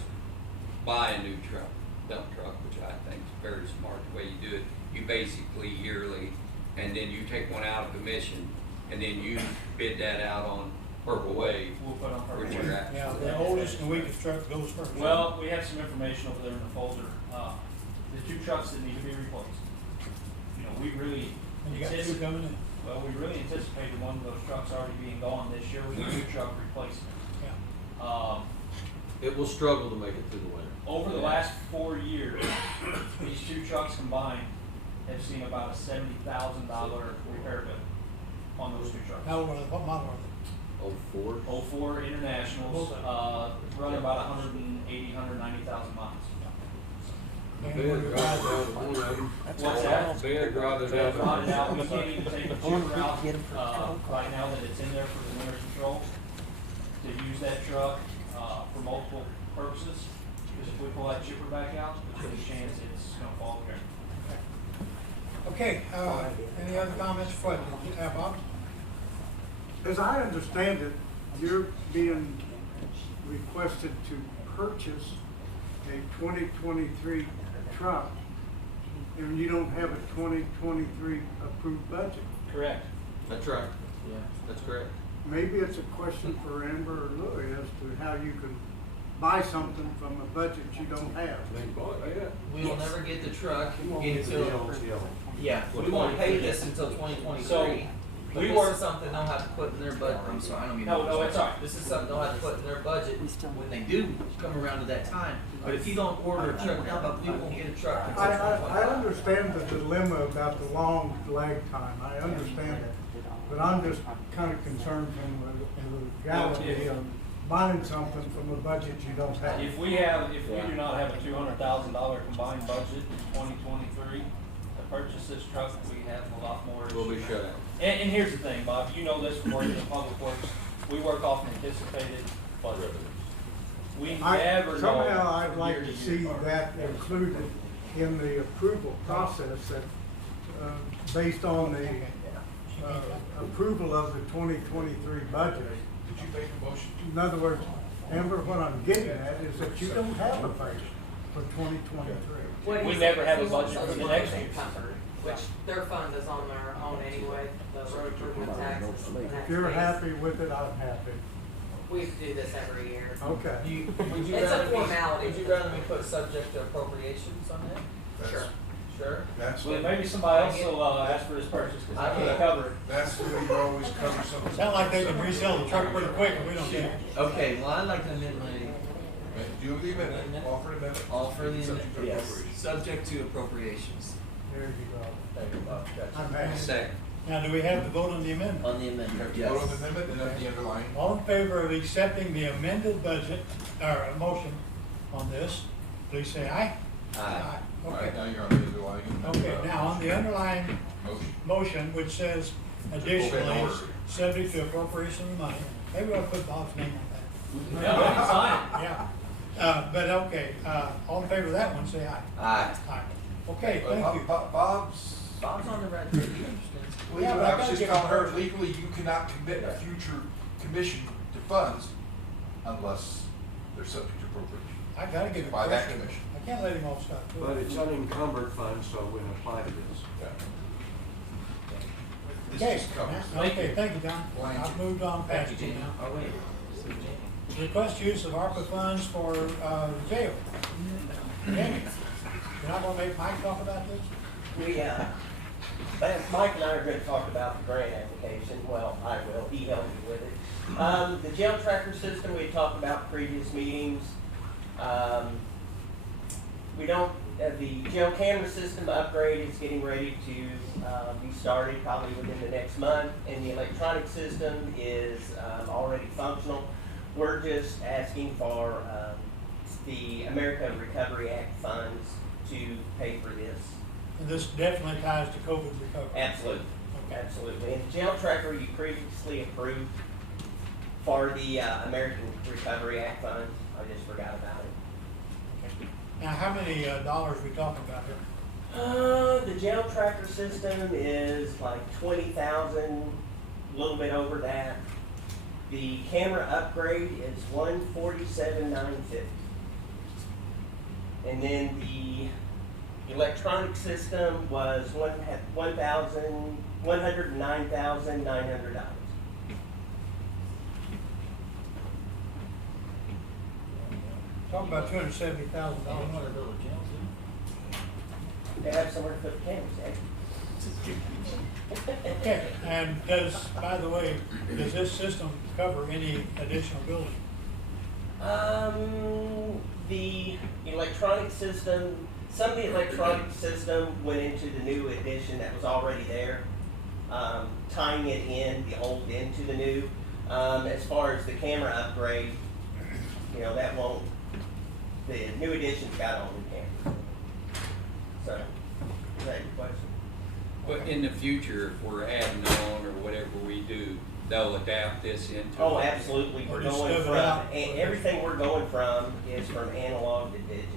buy a new truck, dump truck, which I think is very smart, the way you do it, you basically yearly, and then you take one out of commission, and then you bid that out on Purple Wave, We'll put on which purple. are actually. Yeah, the oldest and weakest truck goes first. Well, we have some information over there in the folder. The 2 trucks that need to be replaced. You know, we really And you got 2 anticipate, coming in. well, we really anticipated one of those trucks already being gone this year with a new truck replacement. Yeah. It will struggle to make it through the winter. Over the last 4 years, these 2 trucks combined have seen about a $70,000 repair bill on those 2 trucks. How old are they? What model are they? 04. 04 Internationals, run about 190,000 miles. Anyone who buys those? What's that? Bid rather Bid rotted out, we can't even take the chipper out, right now that it's in there for the winter control, to use that truck, for multiple purposes. Because if we pull that chipper back out, there's a good chance it's gonna fall there. Okay, any other comments for Bob? As I understand it, you're being requested to purchase a 2023 truck, and you don't have a 2023 approved budget. Correct. That's right. Yeah, that's correct. Maybe it's a question for Amber or Louis as to how you can buy something from a budget you don't have. We will never get the truck It's a until, LTO. yeah, we won't pay this until 2023. So, But we this work- is something they'll have to put in their budget, I'm sorry, I don't mean. No, no, it's all right. This is something they'll have to put in their budget when they do come around to that time. But if you don't order a truck now, but we won't get a truck until I 2025. understand the dilemma about the long lag time, I understand that. But I'm just kind of concerned from the legality of buying something from a budget you don't have. If we do not have a $200,000 combined budget in 2023 to purchase this truck, we have a lot more. We'll be shut out. And here's the thing, Bob, you know this from working in public works, we work off an anticipated budget. We never know. Somehow I'd from like year to year. see that included in the approval process that, based on the, approval of the 2023 budget. Did you make a motion? In other words, Amber, what I'm getting at is that you don't have a budget for 2023. We never have a budget for the next year. Which their fund is on their own anyway, the road improvement taxes. If you're happy with it, I'm happy. We do this every year. Okay. Would you It's a rather me- formality. Would you rather me put subject to appropriations on that? That's- Sure. That's, Well, maybe somebody else will, ask for this purchase, cause I can't cover it. that's the way you always cover something. Sound like they can resell the truck pretty quick and we don't get it. Okay, well, I'd like to amend my, Do the amendment, offer an amendment. offer the Subject to amendment, yes, appropriation. subject to appropriations. There you go. Thank you, Bob. Gotcha. I'm happy. Second. Now, do we have to vote on the amendment? On the amendment, yes. Vote on the amendment and then the underlying. All in favor of accepting the amended budget, or a motion on this, please say aye. Aye. All Okay. right, now you're on the underlying. Okay, now on the underlying Motion. motion, which says additionally, subject to appropriation of money, maybe we'll put Bob's name on that. Yeah, we can sign it. Yeah, but okay, all in favor of that one, say aye. Aye. Aye. Okay, thank you. Bob's. Bob's on the red tape, you understand? Yeah, but I I was gotta just give telling her her- legally you cannot commit a future commission to funds unless they're subject to appropriation. I gotta give it. By that credit. commission. I can't let him off scot free. But it's unencumbered funds, so it wouldn't apply to this. This Okay, just covers. okay, thank you, Don. Blank. I've moved on past Thank you, you Jamie. now. Oh, wait. Request use of ARPA funds for, jail. Jamie, you're not gonna make Mike talk about this? Mike and I are gonna talk about the grant application, well, I will, he helped me with it. The jail tracker system, we had talked about in previous meetings. We don't, the jail camera system upgrade is getting ready to, be started probably within the next month, and the electronic system is, already functional. We're just asking for, the American Recovery Act funds to pay for this. And this definitely ties to COVID recovery. Absolutely, Okay. absolutely. And the jail tracker you previously approved for the American Recovery Act funds, I just forgot about it. Okay. Now, how many, dollars we talking about here? The jail tracker system is like 20,000, a little bit over that. The camera upgrade is 147,950. And then the electronic system was $109,900. Talking about $270,000. They have somewhere to put the cameras, eh? Okay, and does, by the way, does this system cover any additional building? The electronic system, some of the electronic system went into the new edition that was already there, tying it in, the old into the new. As far as the camera upgrade, you know, that won't, the new edition's got all new cameras. So, is that your question? But in the future, if we're adding on or whatever we do, they'll adapt this into. Oh, absolutely, we're Or just going stub it from, out. everything we're going from is from analog to digital.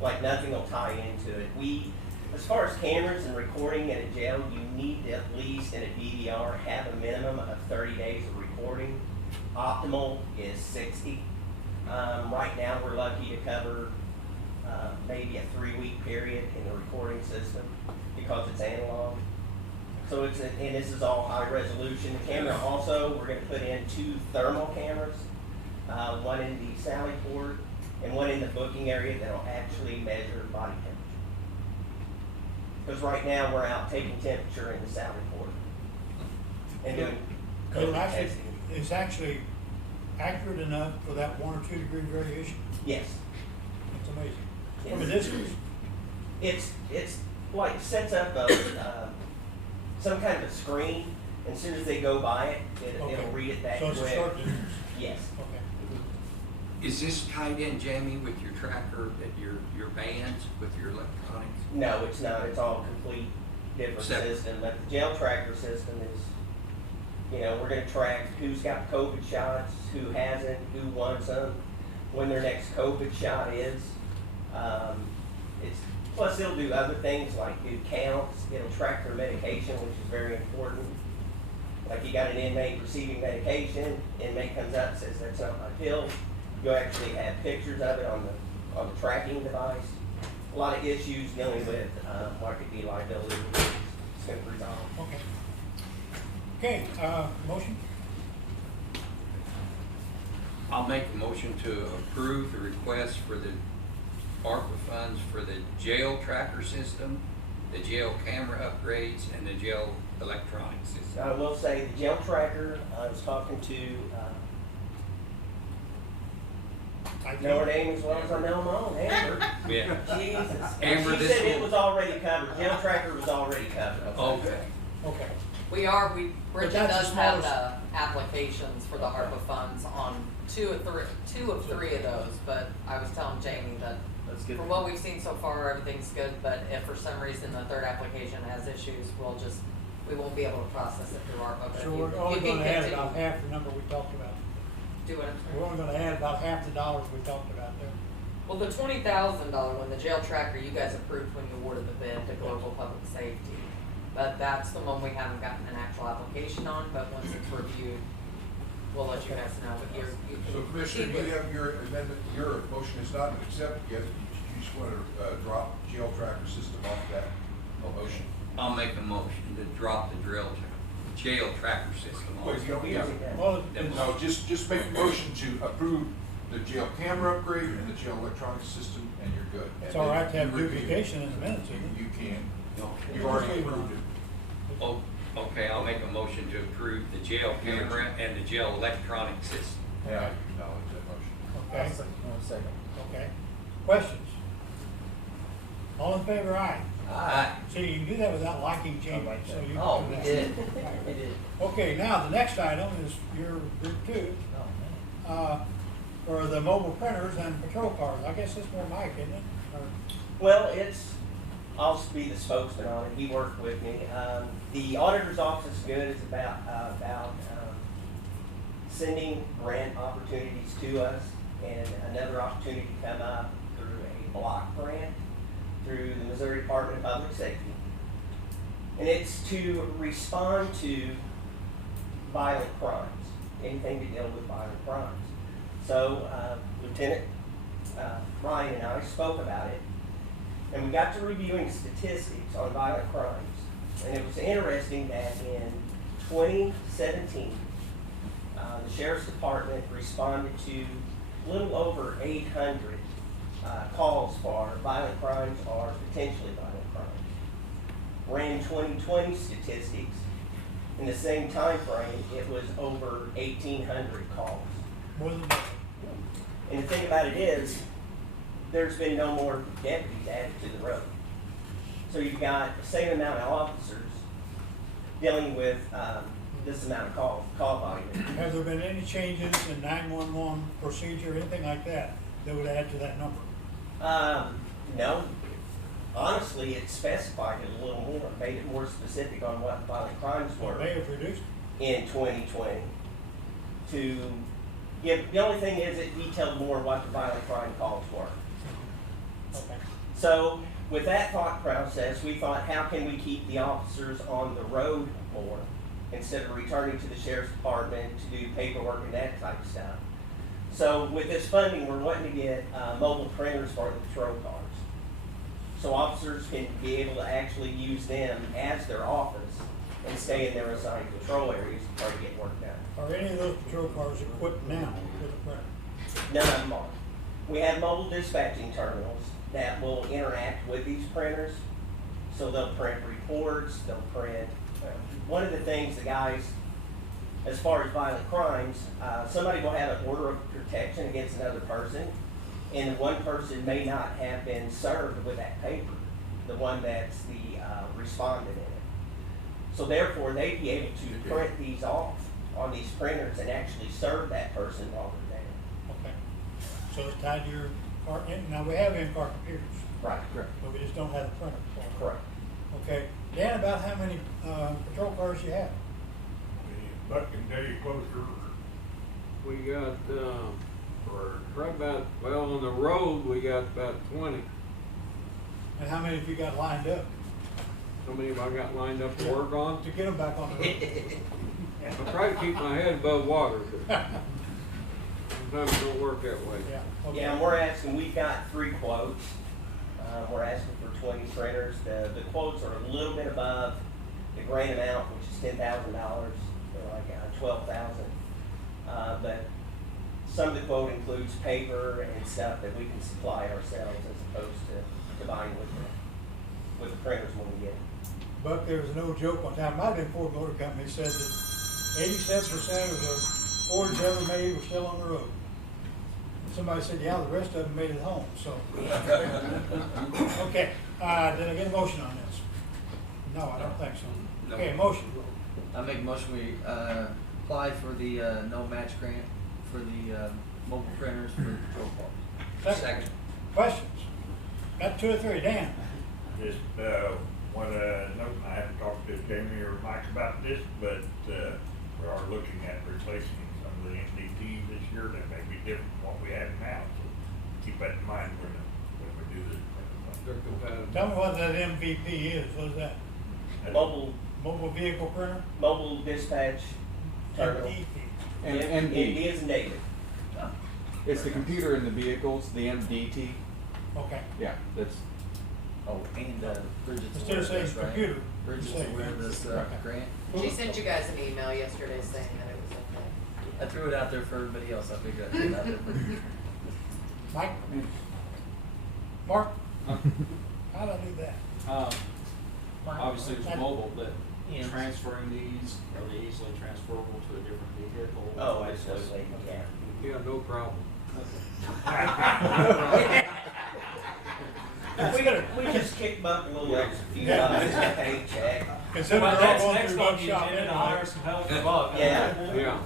Like nothing will tie into it. We, as far as cameras and recording in a jail, you need to at least in a DVR have a minimum of 30 days of recording. Optimal is 60. Right now, we're lucky to cover, maybe a 3-week period in the recording system because it's analog. So it's, and this is all high resolution. The camera also, we're gonna put in 2 thermal cameras, one in the Sally port and one in the booking area that'll actually measure body temperature. Because right now, we're out taking temperature in the Sally port and doing It'll COVID actually, testing. it's actually accurate enough for that 1 or 2 degree variation? Yes. It's amazing. Yes. From a distance. It's like sets up a, some kind of a screen, and as soon as they go by it, it'll Okay. read it that So it's a quick. short distance. Yes. Okay. Is this tied in, Jamie, with your tracker, that your bands, with your electronics? No, it's not. It's all complete different Separate. system. But the jail tracker system is, you know, we're gonna track who's got COVID shots, who hasn't, who wants them, when their next COVID shot is. It's, plus it'll do other things like do counts. It'll track their medication, which is very important. Like you got an inmate receiving medication, inmate comes out and says, that's not my pill. You'll actually have pictures of it on the tracking device. A lot of issues dealing with, market D liability, it's gonna resolve. Okay. Okay, motion? I'll make a motion to approve the request for the ARPA funds for the jail tracker system, the jail camera upgrades, and the jail electronic system. I will say the jail tracker, I was talking to, know her name as well as I know my own, Amber. Yeah. Jesus. Amber, She this said it will- was already covered, jail tracker was already covered. Okay. Okay. Bridget that's the does have smallest- the applications for the ARPA funds on two of three of those, but I was telling Jamie that That's good. from what we've seen so far, everything's good, but if for some reason the third application has issues, we won't be able to process it through ARPA, but So if we're you only can gonna add continue, about half the number we talked about. do what I'm We're saying. only gonna add about half the dollars we talked about there. Well, the $20,000 one, the jail tracker, you guys approved when you awarded the bid to Global Public Safety. But that's the one we haven't gotten an actual application on, but once it's reviewed, we'll let you guys know, but you can. So Commissioner, keep you it. have your amendment, your motion is not accepted yet. You just want to drop jail tracker system off that motion. I'll make a motion to drop the jail tracker system off. Wait, you don't have Well, No, just make a motion to approve the jail camera upgrade and the jail electronic system, and you're good. it's And all then right to have you review. duplication in the minutes, isn't it? You can. Okay. You've already approved it. Oh, okay, I'll make a motion to approve the jail camera and the jail electronic system. Yeah, I acknowledge that motion. Okay, One second. okay. Questions? All in favor, aye. Aye. See, you can do that without liking Jamie, so you. can Oh, do we that. did, we did. Okay, now, the next item is your group two, Oh, man. for the mobile printers and patrol cars. I guess it's more Mike, isn't it? Or- Well, I'll be the spokesman on it, he worked with me. The auditor's office is good, it's about sending grant opportunities to us, and another opportunity come up through a block grant through the Missouri Department of Public Safety. And it's to respond to violent crimes, anything to deal with violent crimes. So Lieutenant Ryan and I spoke about it, and we got to reviewing statistics on violent crimes. And it was interesting that in 2017, the Sheriff's Department responded to a little over 800 calls for violent crimes or potentially violent crimes. Ran 2020 statistics. In the same time frame, it was over 1,800 calls. More than that. And the thing about it is, there's been no more deputies added to the road. So you've got the same amount of officers dealing with this amount of call volume. Have there been any changes in 911 procedure, anything like that, that would add to that number? No. Honestly, it specified it a little more, made it more specific on what violent crimes Or were may have reduced? in 2020. To give, the only thing is it detailed more what the violent crime calls were. Okay. So with that thought process, we thought, how can we keep the officers on the road more instead of returning to the sheriff's department to do paperwork and that type of stuff? So with this funding, we're wanting to get mobile printers for the patrol cars. So officers can be able to actually use them as their office and stay in their assigned patrol areas to try to get work done. Are any of those patrol cars equipped now with a printer? None of them are. We have mobile dispatching terminals that will interact with these printers. So they'll print reports, they'll print. One of the things the guys, as far as violent crimes, somebody will have an order of protection against another person, and one person may not have been served with that paper, the one that's the respondent in it. So therefore, they'd be able to print these off on these printers and actually serve that person while they're there. Okay. So it's tied to your car, now we have in-car computers, Right. but we just don't have a printer for them. Correct. Okay. Dan, about how many patrol cars you have? Buck can tell you closer, We got, right about, well, on the road, we got about 20. And how many have you got lined up? How many have I got lined up to work on? To get them back on the road? I try to keep my head above water, but sometimes it don't work that way. Yeah. Okay. Yeah, and we're asking, we've got 3 quotes. We're asking for 20 printers. The quotes are a little bit above the grant amount, which is $10,000. They're like $12,000. But some of the quote includes paper and stuff that we can supply ourselves as opposed to buying with the printers when we get it. But there was an old joke one time, might have been Ford Motor Company, said that 87% of the Fords ever made were still on the road. And somebody said, yeah, the rest of them made it home, so. Okay, did I get a motion on this? No, I don't think so. Okay, motion. I make a motion, we, apply for the, no match grant for the, mobile printers for the patrol cars. Second. Questions? Got 2 or 3, Dan? Just, want to note, I haven't talked to Jamie or Mike about this, but, we are looking at replacing some of the MDTs this year that may be different from what we have now, so keep that in mind when we do this. They're compatible. Tell me what that MVP is, what is that? Mobile vehicle printer? Mobile dispatch terminal. MVP. And MD is David. It's the computer in the vehicles, the MDT. Okay. Yeah, that's. Oh, and, Bridget's Instead aware of of saying this, right? computer, Bridget's say aware of this, grant. She sent you guys an email yesterday saying that it was okay. I threw it out there for everybody else, I figured I'd throw it out there for you. Mike? Mark? How'd I do that? Obviously it's mobile, but Yeah. transferring these, are they easily transferable to a different vehicle? Oh, absolutely, yeah. Yeah, no problem. We just kick buck a little extra few dollars, paycheck. Consider Well, we're all that's going next through on one the shop agenda, to anyway. hire some help for Buck. Yeah. Yeah.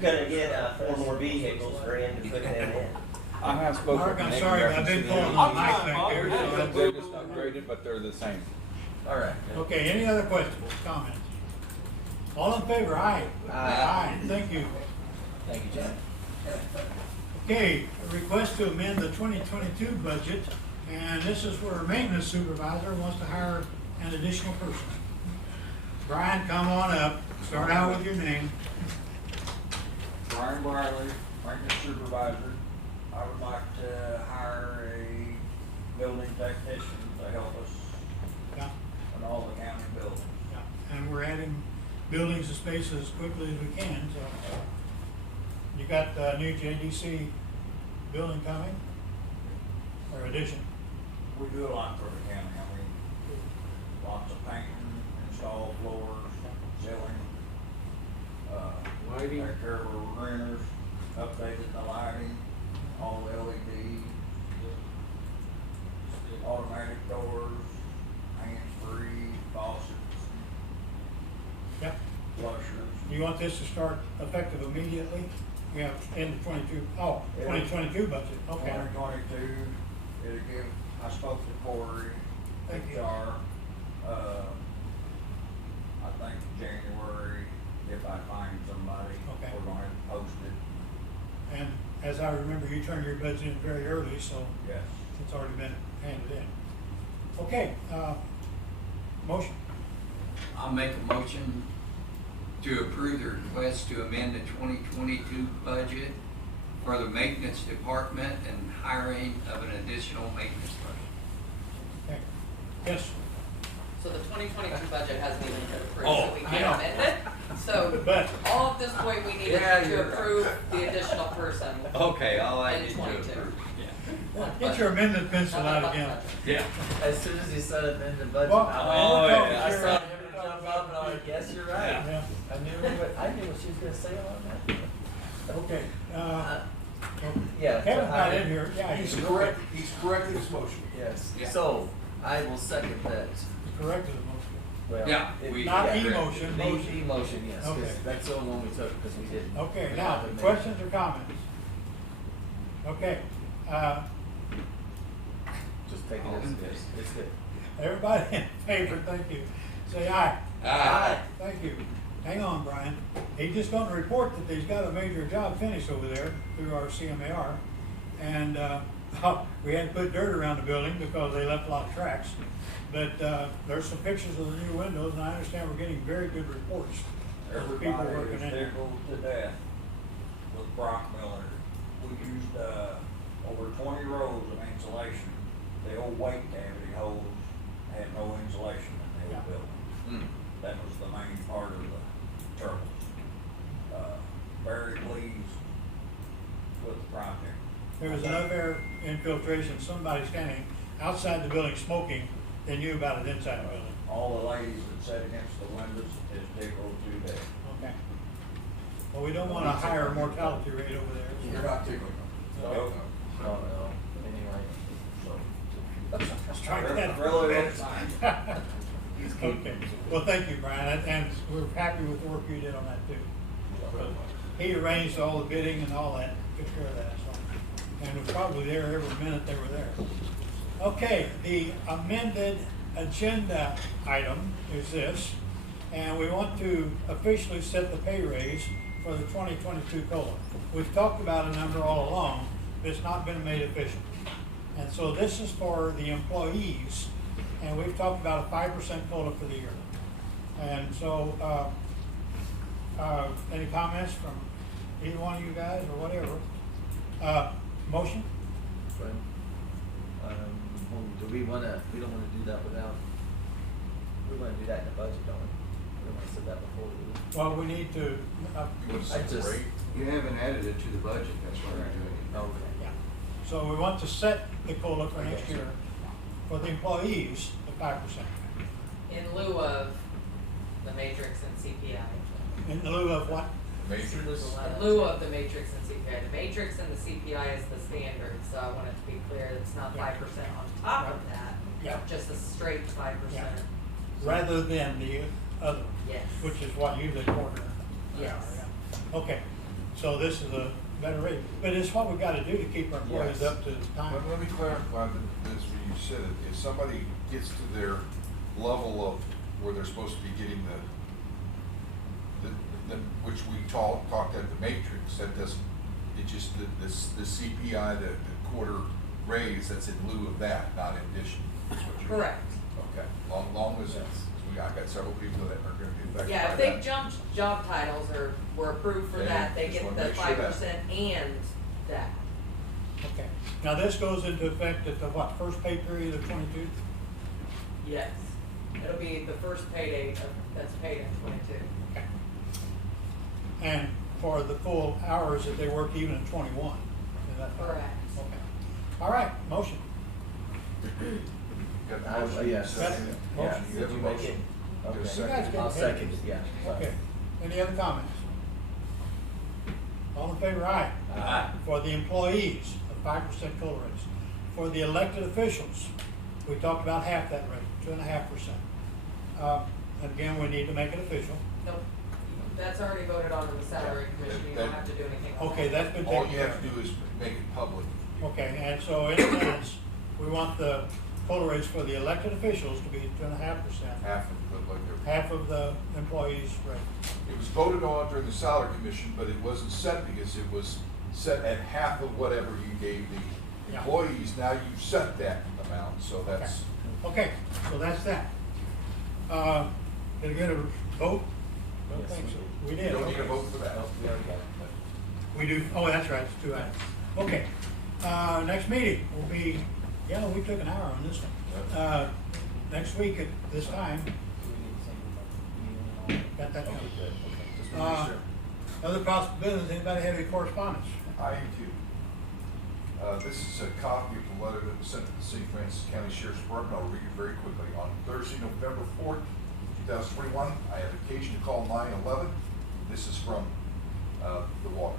Gonna get, 4 more vehicles for him to put them in. I have spoken Mark, to I'm Nick sorry, in I've been reference to pulling the on MDT. Mike back there. so They're just upgraded, but they're the same. All right. Okay, any other questions, comments? All in favor, aye? Aye. Thank you. Thank you, John. Okay, a request to amend the 2022 budget, and this is where a maintenance supervisor wants to hire an additional person. Brian, come on up, start out with your name. Brian Briley, maintenance supervisor. I would like to hire a building technician to help us Yeah, in all the county buildings. yeah. And we're adding buildings and spaces as quickly as we can, so. You got the new JDC building coming, or addition? We do a lot for the county. I mean, lots of painting, install floors, ceiling, Lighting. take care of our renters, updated the lighting, all LED, automatic doors, hands-free, faucets, Yep. flushers. You want this to start effective immediately? We have end of 2022 budget, okay. 2022, it'll give, I spoke to Corey, Thank you. HR, I think January, if I find somebody, Okay. we're gonna post it, And as I remember, you turned your budget in very early, so yes. it's already been handed in. Okay, motion. I'll make a motion to approve the request to amend the 2022 budget for the maintenance department and hiring of an additional maintenance person. Okay. Yes, So the 2022 budget hasn't even been approved, Oh, so we I can't know. amend it. So but all of this point, we need Yeah, to you're approve the additional person. Okay, I'll add it to approve. get your amended pencil Not out about the again. budget. Yeah. As soon as you said it in the budget, Well, I oh, went, yeah. I saw him jump up and I'm like, yes, you're right. Yeah. I knew what she was gonna say on that. Okay, Yeah. Kevin's to not hire- in here, yeah, He's he's correct, he's corrected his motion. Yes, Yeah. so, I will second that. corrected the motion. Well, Yeah, it- we- Not yeah, emotion, the motion. emotion, yes, 'cause Okay. that's the only one we took, because we didn't. Okay, we now, haven't made- questions or comments? Okay, Just take it as it is, it's good. everybody in favor, thank you. Say aye. Aye. Thank you. Hang on, Brian. He's just gonna report that he's got a major job finished over there through our CMAR. And, we had to put dirt around the building because they left a lot of tracks. But, there's some pictures of the new windows, and I understand we're getting very good reports. of people Everybody working is in there. tickled to death with Brock Miller. We used, over 20 rows of insulation. The old weight cavity holes had no insulation in the Yeah. old building. That was the main part of the troubles. Very pleased with there was enough air infiltration, somebody standing outside the building smoking, they knew about it inside the building. All the ladies that sat against the windows is tickled to death. Okay. Well, we don't want a higher mortality rate over there. You're not tickling them. No. No, anyway. Strike that. Really don't mind. Okay, well, thank you, Brian, and we're happy with the work you did on that too. He arranged all the bidding and all that, took care of that, so, and was probably there every minute they were there. Okay, the amended agenda item is this, and we want to officially set the pay raise for the 2022 COLA. We've talked about a number all along, but it's not been made official. And so this is for the employees, and we've talked about a 5% COLA for the year. And so, any comments from either one of you guys or whatever? Motion? Do we don't wanna do that without, we wanna do that in the budget, don't we? We don't wanna set that before we do. Well, we need to, You haven't added it to the budget, that's why you're doing it. Okay. yeah. So we want to set the COLA for next year for the employees at 5%. In lieu of the matrix and CPI. In lieu of what? Matrix. In lieu of the matrix and CPI. The matrix and the CPI is the standard, so I want it to be clear that it's not 5% on top of that. Yeah. Just a straight 5%. Yeah. Rather than the other, Yes. which is what you did quarter. Yes. Okay, so this is a better rate, but it's what we've got to do to keep our employees Yes. up to time. Let me clarify this, when you said it, if somebody gets to their level of where they're supposed to be getting which we talked at the matrix, that doesn't, it just, the CPI, the quarter raise, that's in lieu of that, not in addition. Is what you're- Correct. Okay, long as I got several people that are gonna be affected Yeah, by if they that. jumped job titles or were approved for Okay, that, they just get wanna the make sure that- 5% and that. Okay, now this goes into effect at the what, first pay period of 22? Yes. It'll be the first payday that's paid in 22. Okay. And for the full hours that they work even in 21? Is that Correct. Okay. All right, motion. Got the motion? Yes. Second. Yeah, Motion, you did have a you make motion. it? Get a Okay. second. You guys get I'll paid. second it, yeah. Okay, any other comments? All in favor, aye? Aye. For the employees, a 5% COLA raise. For the elected officials, we talked about half that rate, 2.5%. Again, we need to make it official. Nope. That's already voted on in the salary commission. You don't have to do anything on that. Okay, that's been All taken you care have of. to do is make it public. Okay, and so in a sense, we want the COLA raise for the elected officials to be 2.5%, half of the employees' rate. It was voted on during the salary commission, but it wasn't set because it was set at half of whatever you gave the Yeah. employees. Now you've set that amount, so that's. Okay, so that's that. Did I get a vote? Don't Yes, think we so. did. We did. You don't need okay. a vote for that. No, we already got it. We do, oh, that's right, it's 2 items. Okay, next meeting will be, yeah, we took an hour on this one. Next week at this time, got that Okay, done. good, okay. Just wanna make sure. Other possible business, anybody have any correspondence? I do. This is a copy of the letter that was sent to the St. Francis County Sheriff's Department. I'll read it very quickly. On Thursday, November 4th, 2021, I had occasion to call 911. This is from the Waters.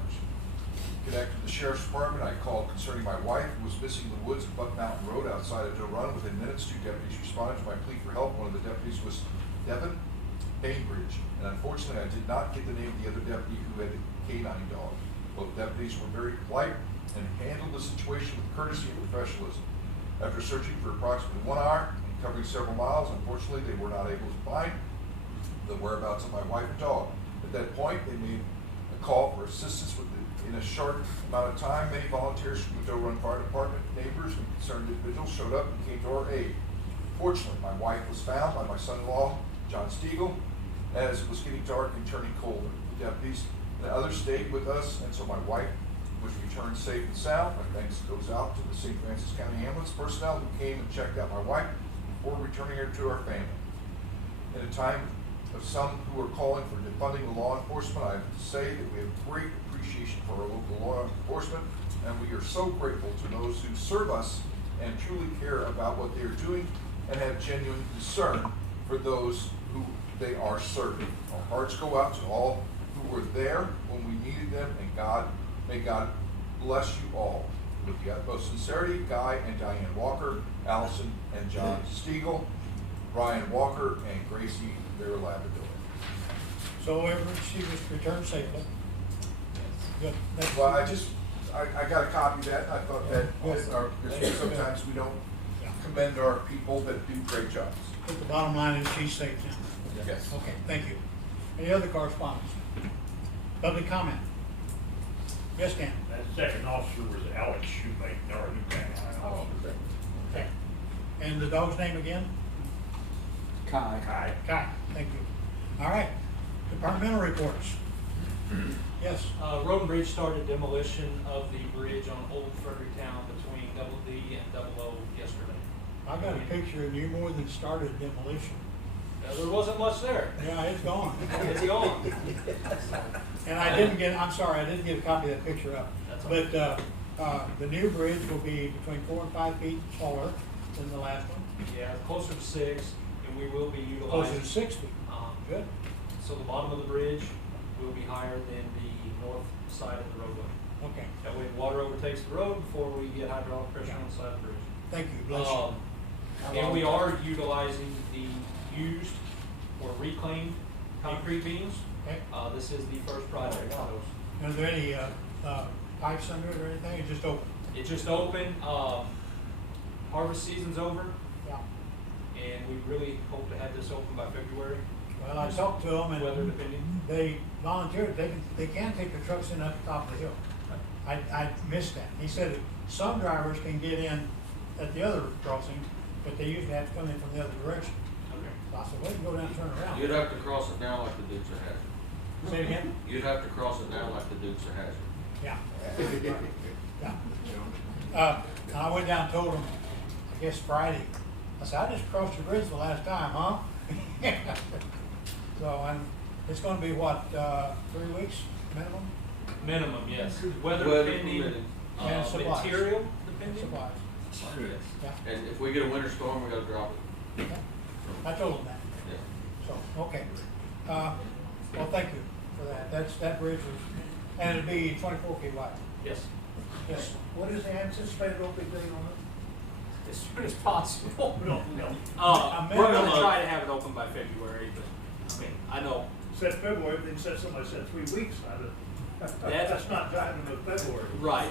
Connected to the Sheriff's Department, I called concerning my wife who was missing in the woods at Buck Mountain Road outside of Doe Run. Within minutes, 2 deputies responded to my plea for help. One of the deputies was Devin Bainbridge, and unfortunately, I did not get the name of the other deputy who had the canine dog. Both deputies were very polite and handled the situation with courtesy and professionalism. After searching for approximately 1 hour and covering several miles, unfortunately, they were not able to find the whereabouts of my wife and dog. At that point, they made a call for assistance in a short amount of time. Many volunteers from the Doe Run Fire Department, neighbors, and concerned individuals showed up and came to our aid. Fortunately, my wife was found by my son-in-law, John Stiegel, as it was getting dark and turning colder. The deputies and others stayed with us, and so my wife was returned safe and sound. My thanks goes out to the St. Francis County Ambulance personnel who came and checked out my wife before returning her to our family. In a time of some who are calling for defunding the law enforcement, I have to say that we have great appreciation for our local law enforcement and we are so grateful to those who serve us and truly care about what they are doing and have genuine concern for those who they are serving. Our hearts go out to all who were there when we needed them, and may God bless you all. With the utmost sincerity, Guy and Diane Walker, Allison and John Stiegel, Brian Walker, and Gracie Vera Labrador. So she was returned safely. Good. That's- Well, I got a copy of that. I thought that, sometimes we don't commend our people that do great jobs. But the bottom line is she's safe now. Yes. Okay, thank you. Any other correspondence? Public comment? Yes, Dan? That second officer was Alex Shoemake, our new county officer. Okay. And the dog's name again? Kai. Kai, thank you. All right, departmental reports. Yes. Road and Bridge started demolition of the bridge on Old Fredericktown between Double D and Double O yesterday. I got a picture of you more than started demolition. There wasn't much there. Yeah, it's gone. It's gone. And I didn't get a copy of that picture up. That's all. But the new bridge will be between 4 and 5 feet taller than the last one. Yeah, closer to 6, and we will be utilizing. Closer to 6 feet. Good. So the bottom of the bridge will be higher than the north side of the roadway. Okay. That way water overtakes the road before we get hydraulic pressure on the side of the bridge. Thank you. Bless you. And we are utilizing the used or reclaimed concrete beams. Okay. This is the first project on those. Are there any pipes under it or anything? It's just open? It just opened. Harvest season's over. Yeah. And we really hope to have this open by February. Well, I talked to them Weather and depending. they volunteered. They can take the trucks in at the top of the hill. I missed that. He said that some drivers can get in at the other crossing, but they usually have to come in from the other direction. Okay. So I said, well, you can go down and turn around. You'd have to cross it now like the Dukes of Hazzard. Say it again? You'd have to cross it now like the Dukes of Hazzard. Yeah. Yeah. And I went down and told him, I guess Friday, I said, I just crossed the bridge the last time, huh? So it's gonna be what, 3 weeks minimum? Minimum, yes. Weather Weather depending, permitting. And supplies. material depending. Supplies. Yes. Yeah. And if we get a winter storm, we gotta drop it. Yeah. I told him that. Yeah. So, okay. Well, thank you for that. That bridge was, and it'd be 24 feet wide. Yes. Yes. What is the anticipated opening date on it? As soon as possible. No. We're gonna try to have it open by February, but, I mean, I know. Said February, then somebody said 3 weeks. That's not driving to February. Right.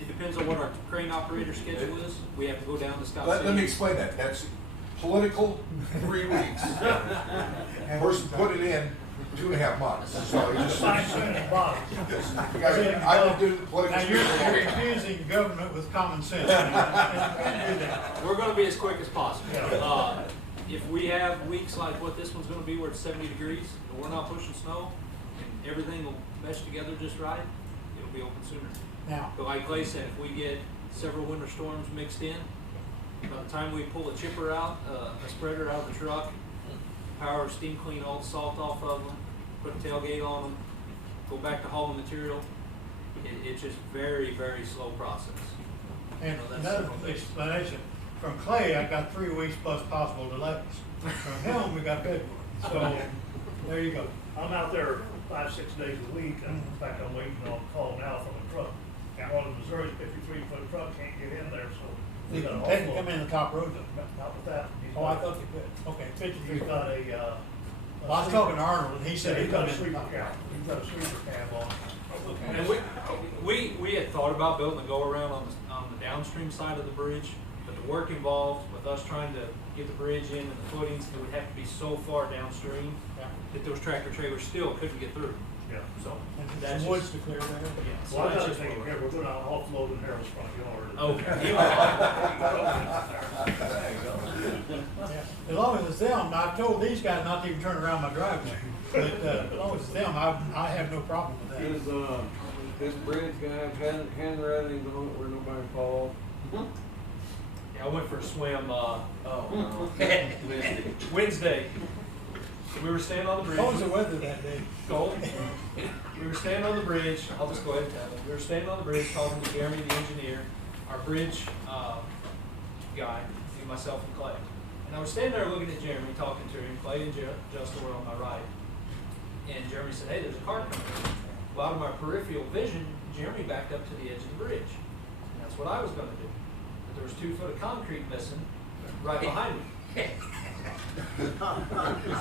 It depends on what our crane operator schedule is. We have to go down to Scott Let me City. explain that. That's political 3 weeks. Person put it in 2.5 months. So it just. I would do the political. Now, you're confusing government with common sense. You can't do that. We're gonna be as quick as possible. If we have weeks like what this one's gonna be where it's 70 degrees and we're not pushing snow and everything will mesh together just right, it'll be open sooner. Now, But like Clay said, if we get several winter storms mixed in, by the time we pull a chipper out, a spreader out of the truck, power steam clean all the salt off of them, put a tailgate on them, go back to hauling material, it's just very, very slow process. and that's another several things. explanation. From Clay, I got 3 weeks plus possible delays. From him, we got February. So, there you go. I'm out there 5-6 days a week, and in fact, I'm waiting on a call now from a truck. And one of Missouri's 53-foot truck can't get in there, so They we got to can offload. come in the top road though. Not with that. Oh, I thought they could. Okay, 53. He's got a, Well, I was talking to Arnold, and he said he's he'd got come a in. sweeper cab. He's got a sweeper cab on. And we had thought about building a go-around on the downstream side of the bridge, but the work involved with us trying to get the bridge in and the footings, it would have to be so far downstream Yeah. that those tractor trailers still couldn't get through. Yeah. So And that's some woods just, to clear there. yeah, so Well, I that's got to just take where care, we're gonna offload in Harold's front yard. Okay. Yeah. As long as it's them, I've told these guys not to even turn around my driveway. But as long as it's them, I have no problem with that. Is, this bridge gonna have handrailings on it where nobody falls? Yeah, I went for a swim, Oh, no. Wednesday. So we were standing on the bridge. What was the weather that day? Cold. We were standing on the bridge, I'll just go ahead and tell them. We were standing on the bridge talking to Jeremy, the engineer, our bridge, guy, me, myself, and Clay. And I was standing there looking at Jeremy, talking to him. Clay and Justin were on my right. And Jeremy said, hey, there's a car coming. Well, out of my peripheral vision, Jeremy backed up to the edge of the bridge. And that's what I was gonna do. But there was 2 foot of concrete missing right behind me.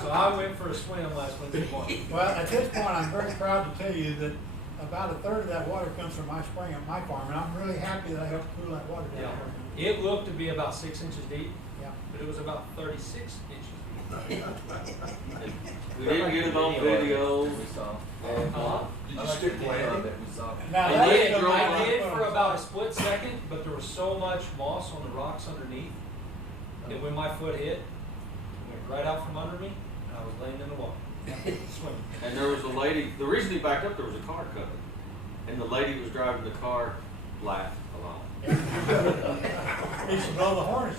So I went for a swim last Wednesday morning. Well, at this point, I'm very proud to tell you that about a third of that water comes from my spring at my farm, and I'm really happy that I helped cool that water down. Yeah. It looked to be about 6 inches deep, Yeah. but it was about 36 inches deep. We didn't get it on video. Did you stick landing? Now, I that's did, the I did right for one. about a split second, but there was so much moss on the rocks underneath that when my foot hit, it went right out from under me, and I was laying in the water, swimming. And there was a lady, the reason he backed up, there was a car coming. And the lady who was driving the car laughed a lot. He should blow the horn.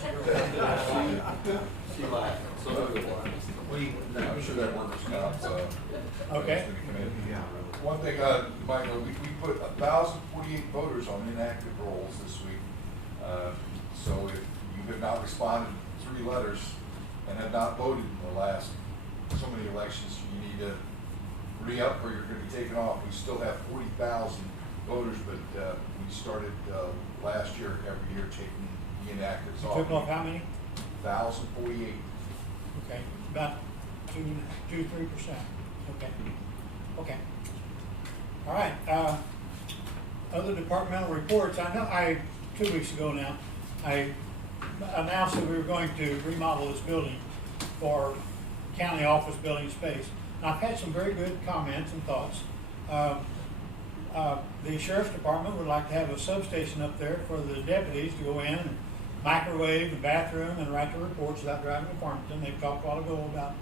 She laughed. So did I. I'm sure that workers' comp, Okay. One thing, Michael, we put 1,048 voters on inactive rolls this week. So if you have not responded to 3 letters and have not voted in the last so many elections, you need to re-up or you're gonna be taken off. We still have 40,000 voters, but, we started, last year, every year, taking the inactives off. Took off how many? 1,048. Okay, about 2-3%. Okay. Okay. All right, other departmental reports. I know 2 weeks ago now, I announced that we were going to remodel this building for county office building space. And I've had some very good comments and thoughts. The sheriff's department would like to have a substation up there for the deputies to go in and microwave the bathroom and write the reports without driving to Farmington. They've talked a while ago about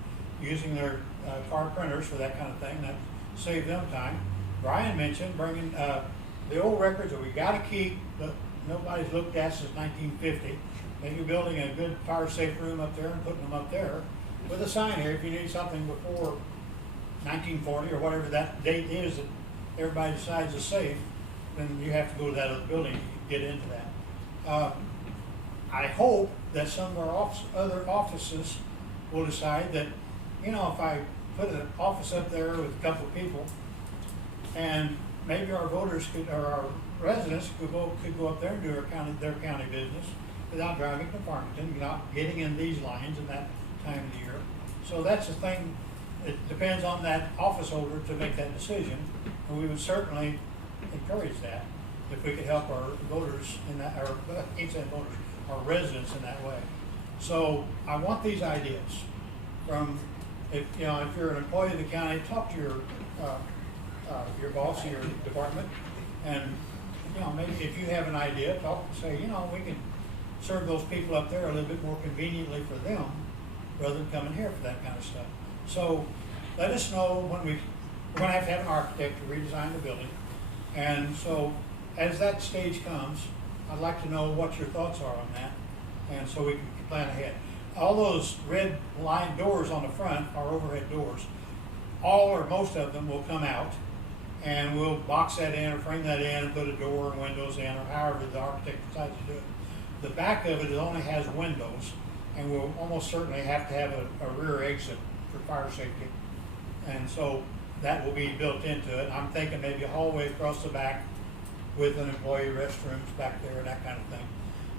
using their car printers for that kind of thing. That saved them time. Brian mentioned bringing the old records that we got to keep, but nobody's looked at since 1950. Maybe building a good fire safe room up there and putting them up there with a sign here. If you need something before 1940 or whatever that date is that everybody decides is safe, then you have to go to that other building to get into that. I hope that some of our other offices will decide that, you know, if I put an office up there with a couple of people, and maybe our voters could, or our residents could go up there and do their county business without driving to Farmington, not getting in these lines in that time of the year. So that's the thing. It depends on that office holder to make that decision, and we would certainly encourage that if we could help our voters in that, or I can't say voters, our residents in that way. So I want these ideas from, if you're an employee of the county, talk to your boss, your department, and maybe if you have an idea, say, we can serve those people up there a little bit more conveniently for them rather than coming here for that kind of stuff. So let us know when we're going to have an architect to redesign the building. And so as that stage comes, I'd like to know what your thoughts are on that, and so we can plan ahead. All those red line doors on the front are overhead doors. All or most of them will come out, and we'll box that in or frame that in and put a door and windows in, or however the architect decides to do it. The back of it only has windows, and we'll almost certainly have to have a rear exit for fire safety. And so that will be built into it. I'm thinking maybe a hallway across the back with an employee restrooms back there and that kind of thing.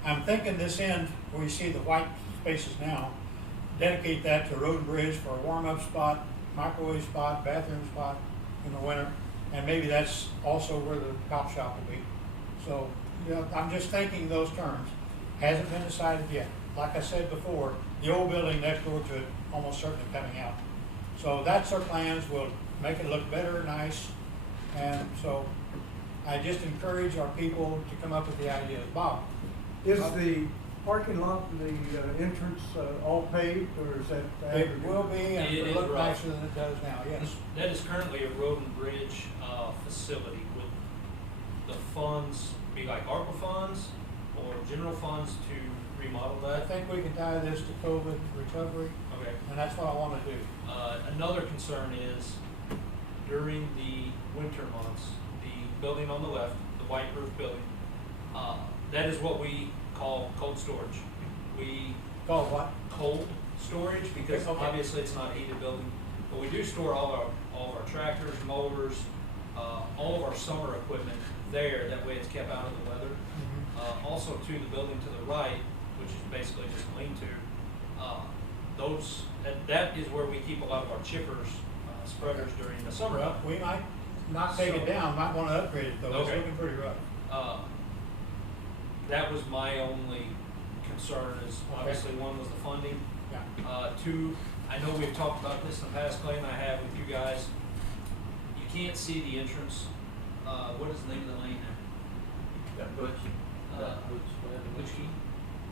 I'm thinking this end, where you see the white spaces now, dedicate that to road and bridge for a warm-up spot, microwave spot, bathroom spot in the winter, and maybe that's also where the cop shop will be. So, I'm just thinking those terms. Hasn't been decided yet. Like I said before, the old building next door to it almost certainly coming out. So that's our plans. We'll make it look better, nice, and so I just encourage our people to come up with the ideas. Bob? Is the parking lot, the entrance all paved, or is that? It will be, and It it'll look is nicer than it does now, yes. That is currently a road and bridge facility. Would the funds be like ARPA funds or general funds to remodel I that? think we can tie this to COVID recovery. Okay. And that's what I wanna do. Another concern is during the winter months, the building on the left, the white roof building, that is what we call cold storage. We Call it what? cold storage because Okay. obviously it's not a heated building, but we do store all of our tractors, mowers, all of our summer equipment there. That way it's kept out of the weather. Also to the building to the right, which is basically just a lean-to, that is where we keep a lot of our chippers, spreaders during the summer. Well, we might not take it down, might wanna upgrade it though, it's Okay. looking pretty rough. That was my only concern is obviously one was the funding. Yeah. Two, I know we've talked about this in the past, Clay and I have with you guys. You can't see the entrance. What is the name of the lane there? That Butch, Which key?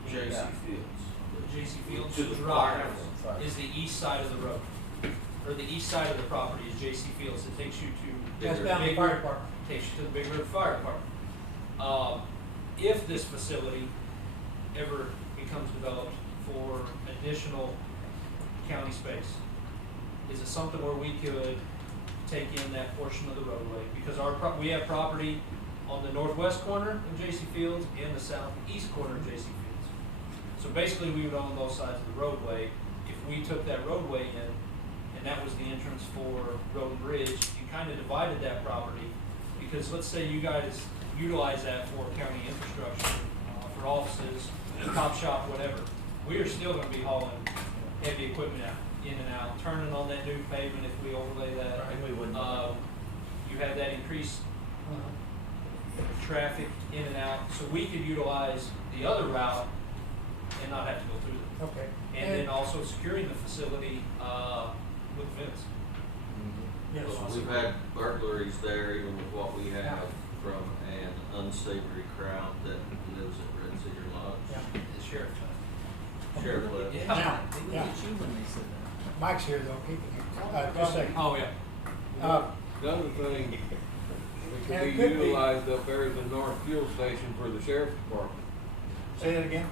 J.C. Fields. J.C. Fields To the Drive far is the east side of the road. Or the east side of the property is J.C. Fields. It takes you to. That's down the Big fire River- department. Takes you to the Big River Fire Department. If this facility ever becomes developed for additional county space, is it something where we could take in that portion of the roadway? Because we have property on the northwest corner of J.C. Fields and the southeast corner of J.C. Fields. So basically, we would own both sides of the roadway. If we took that roadway in, and that was the entrance for Road and Bridge, you kind of divided that property. Because let's say you guys utilize that for county infrastructure, for offices, top shop, whatever. We are still gonna be hauling heavy equipment out, in and out, turning on that new pavement if we overlay that. And we wouldn't. You have that increased traffic in and out, so we could utilize the other route and not have to go through them. Okay. And then also securing the facility, with fence. Yes. We've had burglaries there, even with what we have from an unsavory crowd that lives at Red Cedar Lodge. Yeah. The sheriff. Sheriff left. Yeah. Now, They looked yeah, at you when they said that. Mike's here though, keep it here. Just a second. Oh, yeah. Another thing, it And could it be could be- utilized up there as a north fuel station for the sheriff's department. Say that again?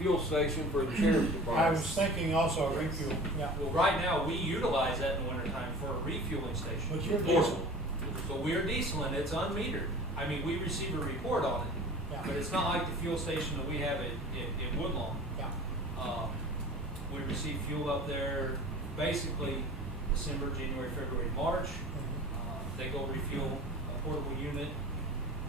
Fuel station for the sheriff's department. I was thinking also refuel, yeah. Well, right now, we utilize that in the wintertime for a refueling station. But you're Portable. diesel. So we're dieseling, it's unmetered. I mean, we receive a report on it, Yeah. but it's not like the fuel station that we have at Woodlawn. Yeah. We receive fuel up there basically December, January, February, March. They go refuel a portable unit,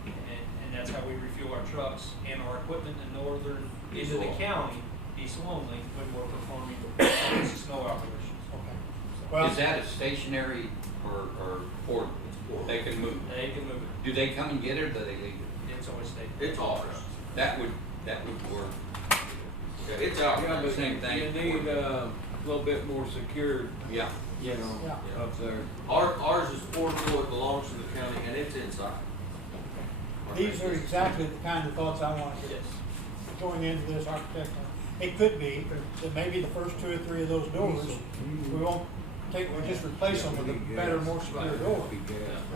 and that's how we refuel our trucks and our equipment in northern, into the county, diesel only, when we're performing snow operations. Okay. Well, Is that a stationary or portable? They can move it. They can move it. Do they come and get it or do they leave it? It's always stayed. It's ours. That would work. Yeah, it's ours. Yeah, but Same thing. you need a little bit more secured, Yeah. you know, Yeah. up there. Ours is portable, it belongs to the county, and it's inside. these are exactly the kind of thoughts I want to get going into this architecture. It could be that maybe the first 2 or 3 of those doors, we won't we'll just replace them with a better, more secure door.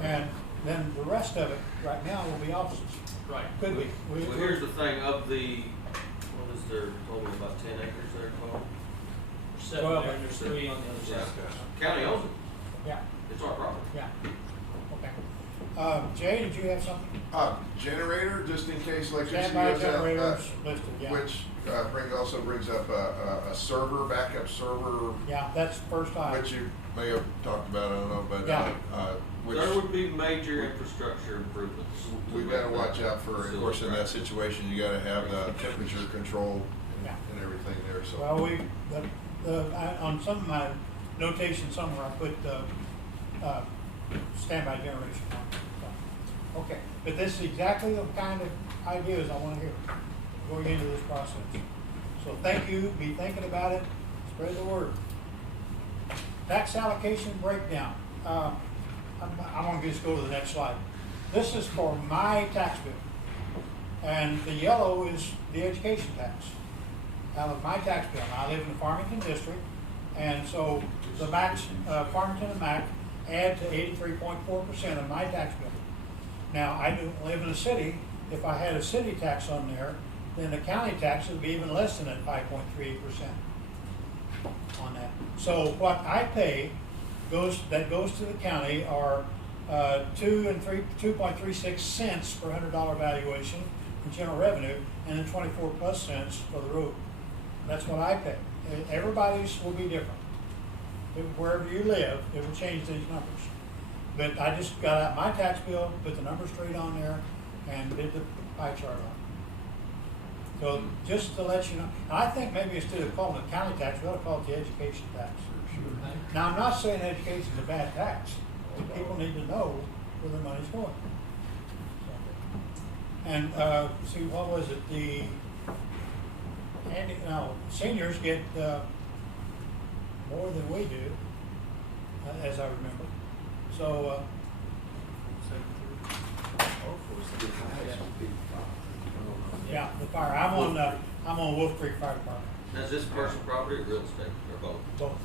And then the rest of it, right now, will be offices. Right. Could be. Well, here's the thing, of the, what is there, total about 10 acres there, Carl? There's 7 Well, there, and there's 3 on the other side. County owns it, Yeah, it's our property. yeah. Okay. Jay, did you have something? Generator, just in case electricity Standby goes out. generators listed, yeah. Which, also brings up a server, backup server, Yeah, that's the first time. which you may have talked about, I don't know, but, Yeah. which There would be major infrastructure improvements. to we've make gotta watch out for, of course, in that situation, you gotta have the temperature control Yeah. and everything there, so. Well, on some of my notation somewhere, I put, standby generation on. So, okay, but this is exactly the kind of ideas I wanna hear going into this process. So thank you, be thinking about it, spread the word. Tax allocation breakdown. I'm gonna just go to the next slide. This is for my tax bill. And the yellow is the education tax. Out of my tax bill. Now, I live in the Farmington district, and so the Max, Farmington and Mac add to 83.4% of my tax bill. Now, I do live in a city. If I had a city tax on there, then the county tax would be even less than that 5.38%. on that. So what I pay goes to the county are 2.36 cents per $100 valuation in general revenue, and then 24+ cents for the road. That's what I pay. Everybody's will be different. Wherever you live, it will change these numbers. But I just got out my tax bill, put the numbers straight on there, and did the pie chart on it. So just to let you know, I think maybe instead of calling it county tax, we ought to call it the education tax. Now, I'm not saying education is a bad tax, but people need to know where their money's going. And see, what was it? Seniors get more than we do, as I remember. So, yeah, the fire. I'm on Wolf Creek Fire Department. Now, is this personal property or real estate, or both? Both.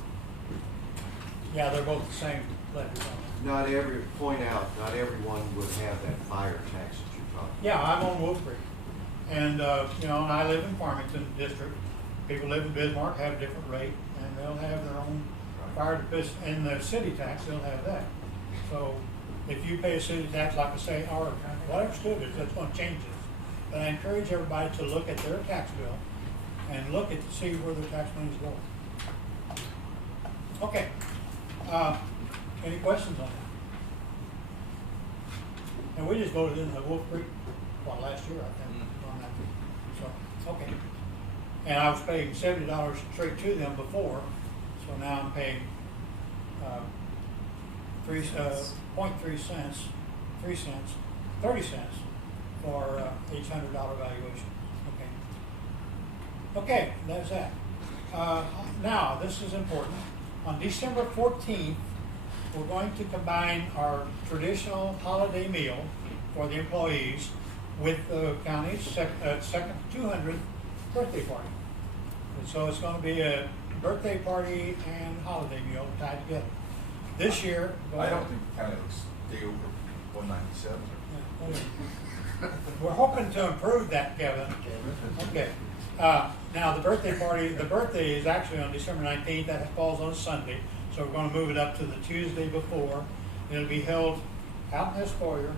Yeah, they're both the same letters on Not everyone would have that fire tax that you're talking about. Yeah, I'm on Wolf Creek. And, you know, and I live in Farmington District. People live in Bismarck, have a different rate, and they'll have their own fire department. And the city tax, they'll have that. So if you pay a city tax, like I say, or whatever school it is, that's going to change this. But I encourage everybody to look at their tax bill and look at to see where their tax money is going. Okay. Any questions on that? And we just voted in the Wolf Creek, last year, I think, on that. So, okay. And I was paying $70 straight to them before, so now I'm paying 30 cents for each $100 valuation. Okay, that's that. Now, this is important. On December 14th, we're going to combine our traditional holiday meal for the employees with the county's second 200th birthday party. And so it's going to be a birthday party and holiday meal tied together. This year, I don't think the county will stay over 197. We're hoping to improve that, Kevin. Okay. Now the birthday is actually on December 19th. That falls on Sunday. So we're going to move it up to the Tuesday before. It'll be held out in this foyer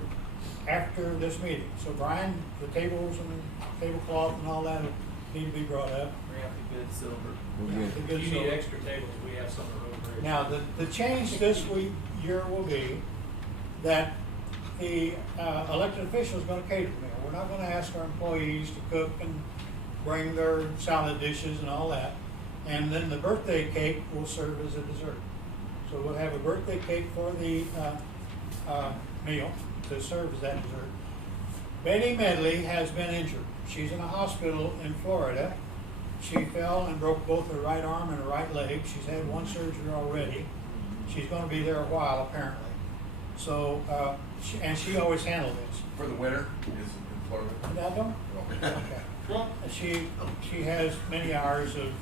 after this meeting. So Brian, the tables and the tablecloth and all that need to be brought up. Bring out the good silver. The good If you silver. need extra tables, we have some of those. Now, the change this year will be that the elected official is going to cater the meal. We're not going to ask our employees to cook and bring their salad dishes and all that. And then the birthday cake will serve as a dessert. So we'll have a birthday cake for the meal to serve as that dessert. Betty Medley has been injured. She's in a hospital in Florida. She fell and broke both her right arm and her right leg. She's had one surgery already. She's going to be there a while, apparently. So, she always handled this. For the winter, is it in Florida? I don't? Okay. She has many hours of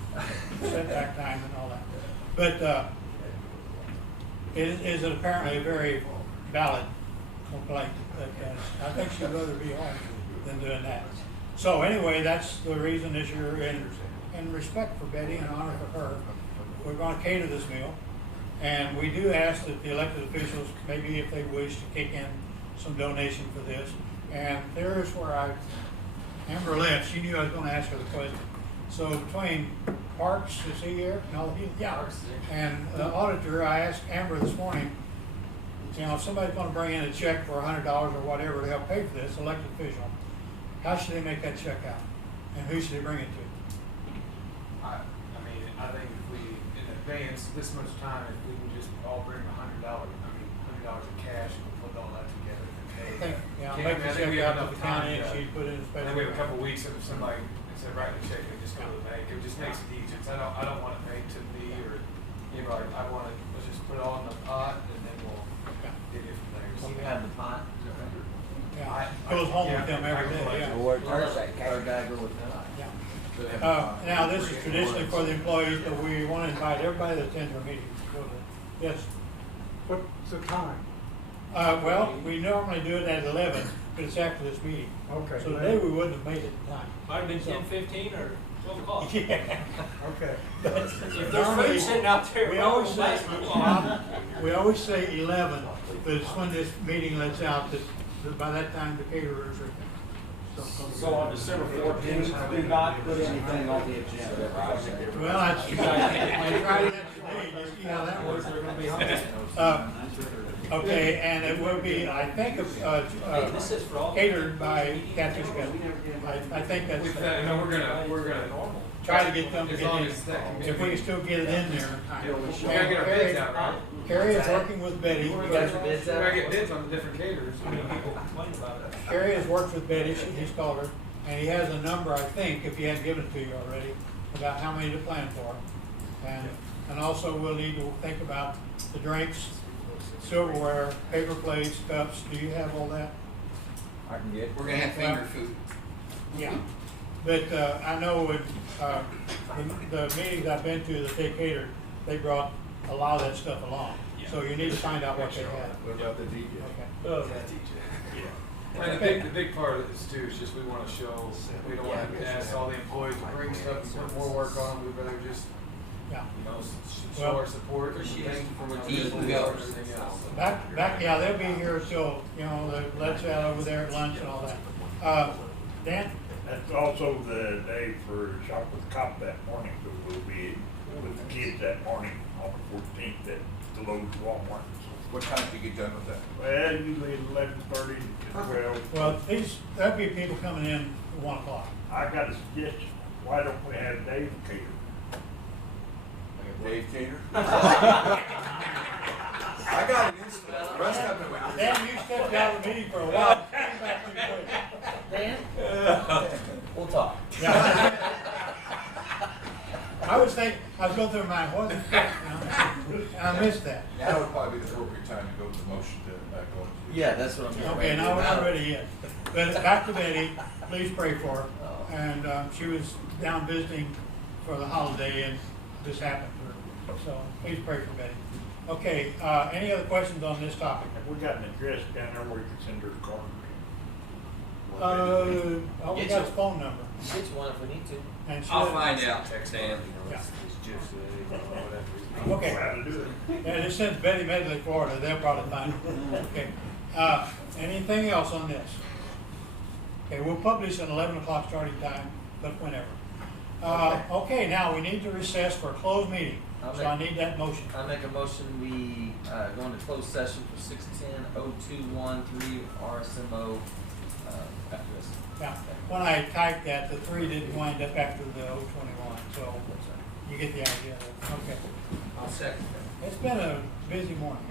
setback time and all that. But it is apparently a very valid complaint. I think she'd rather be home than doing that. So anyway, that's the reason this year, in respect for Betty and honor for her, we're going to cater this meal. And we do ask that the elected officials, maybe if they wish, to kick in some donation for this. And there's where Amber left. She knew I was going to ask her the question. So between Parks, is he here? No, yeah. And the auditor, I asked Amber this morning, you know, if somebody's going to bring in a check for $100 or whatever to help pay for this, elected official, how should they make that check out? And who should they bring it to? I think if we, in advance, this much time, if we can just all bring $100 in cash and we'll put all that together and pay. Make the check out to the county and she'd put it in a special. And then we have a couple of weeks of somebody, instead of writing a check, and just go to the bank. It just makes it easier. So I don't want it paid to me or anybody. I want it, let's just put it all in the pot and then we'll get it from there. You have the pot? Yeah, goes home with them every day, yeah. Now, this is traditionally for the employees, but we want to invite everybody that attends our meetings. Yes? What's the time? Well, we normally do it at 11, but it's after this meeting. Okay. So today we wouldn't have made it in time. Might have been 10:15 or 12 o'clock. Yeah. Okay. If there's food sitting out there, We we'll always say, last too long. we always say 11, but it's when this meeting lets out that by that time the caterers are. So on December 14th, do not put anything on the agenda. Well, that's, we tried that today, just see how that works. We're gonna be hungry. Okay, and it will be, I think, catered by Catfish Cup. I think that's. No, we're gonna Try to get them to as get long in, as that can if we can still get it in there. We gotta get our bids out, right? Carrie is working with Betty. You got your bids We out? gotta get bids on the different caterers. I mean, people complain about it. Carrie has worked with Betty, he's called her, and he has a number, I think, if he hadn't given it to you already, about how many to plan for. And also we'll need to think about the drinks, silverware, paper plates, cups. Do you have all that? I can get. We're gonna have finger food. Yeah. But I know with the meetings I've been to that they catered, they brought a lot of that stuff along. So you need to find out what they have. What about the DJ? Okay. Oh, that teacher. And the big part of this too is just we wanna show, we don't wanna ask all the employees to bring stuff and put more work on them, we'd rather just, Yeah. you know, show Well, our support and thank you for what you eat do and and go. everything else. Yeah, they'll be here till, let's out over there at lunch and all that. Dan? That's also the day for Shop with the Cop that morning, so we'll be with the kids that morning on the 14th at the Lowe's Walmart. What time do you get done with that? Well, usually 11:30 to 12. Well, there'll be people coming in at 1 o'clock. I got a suggestion, why don't we have Dave cater? Dave Cater? I got an instant. Russ got no idea. Dan, you stepped out of the meeting for a while. Came back too quick. Dan? We'll talk. Yeah. I was going through my mind, what, and I missed that. Now would probably be the appropriate time to go to the motion to go into. Yeah, that's what I'm getting ready Okay, to now do we're not now. ready yet. But back to Betty, please pray for her. And she was down visiting for the holiday and this happened to her. So please pray for Betty. Okay, any other questions on this topic? Have we got an address down there where you can send her a card? All we got is phone number. Get you one if we need to. And she I'll doesn't- find out, Dan. Yeah. Know Okay. how to do it. Yeah, this says Betty Medley, Florida, they'll probably find it. Okay. Anything else on this? Okay, we'll publish an 11 o'clock starting time, but whenever. Okay, now we need to recess for a closed meeting, so I need that motion. I make a motion, we, go into closed session for 610-0213 RSMO, after this. Now, when I typed that, the 3 didn't wind up after the 021, so you get the idea. Okay. I'll second that. It's been a busy morning.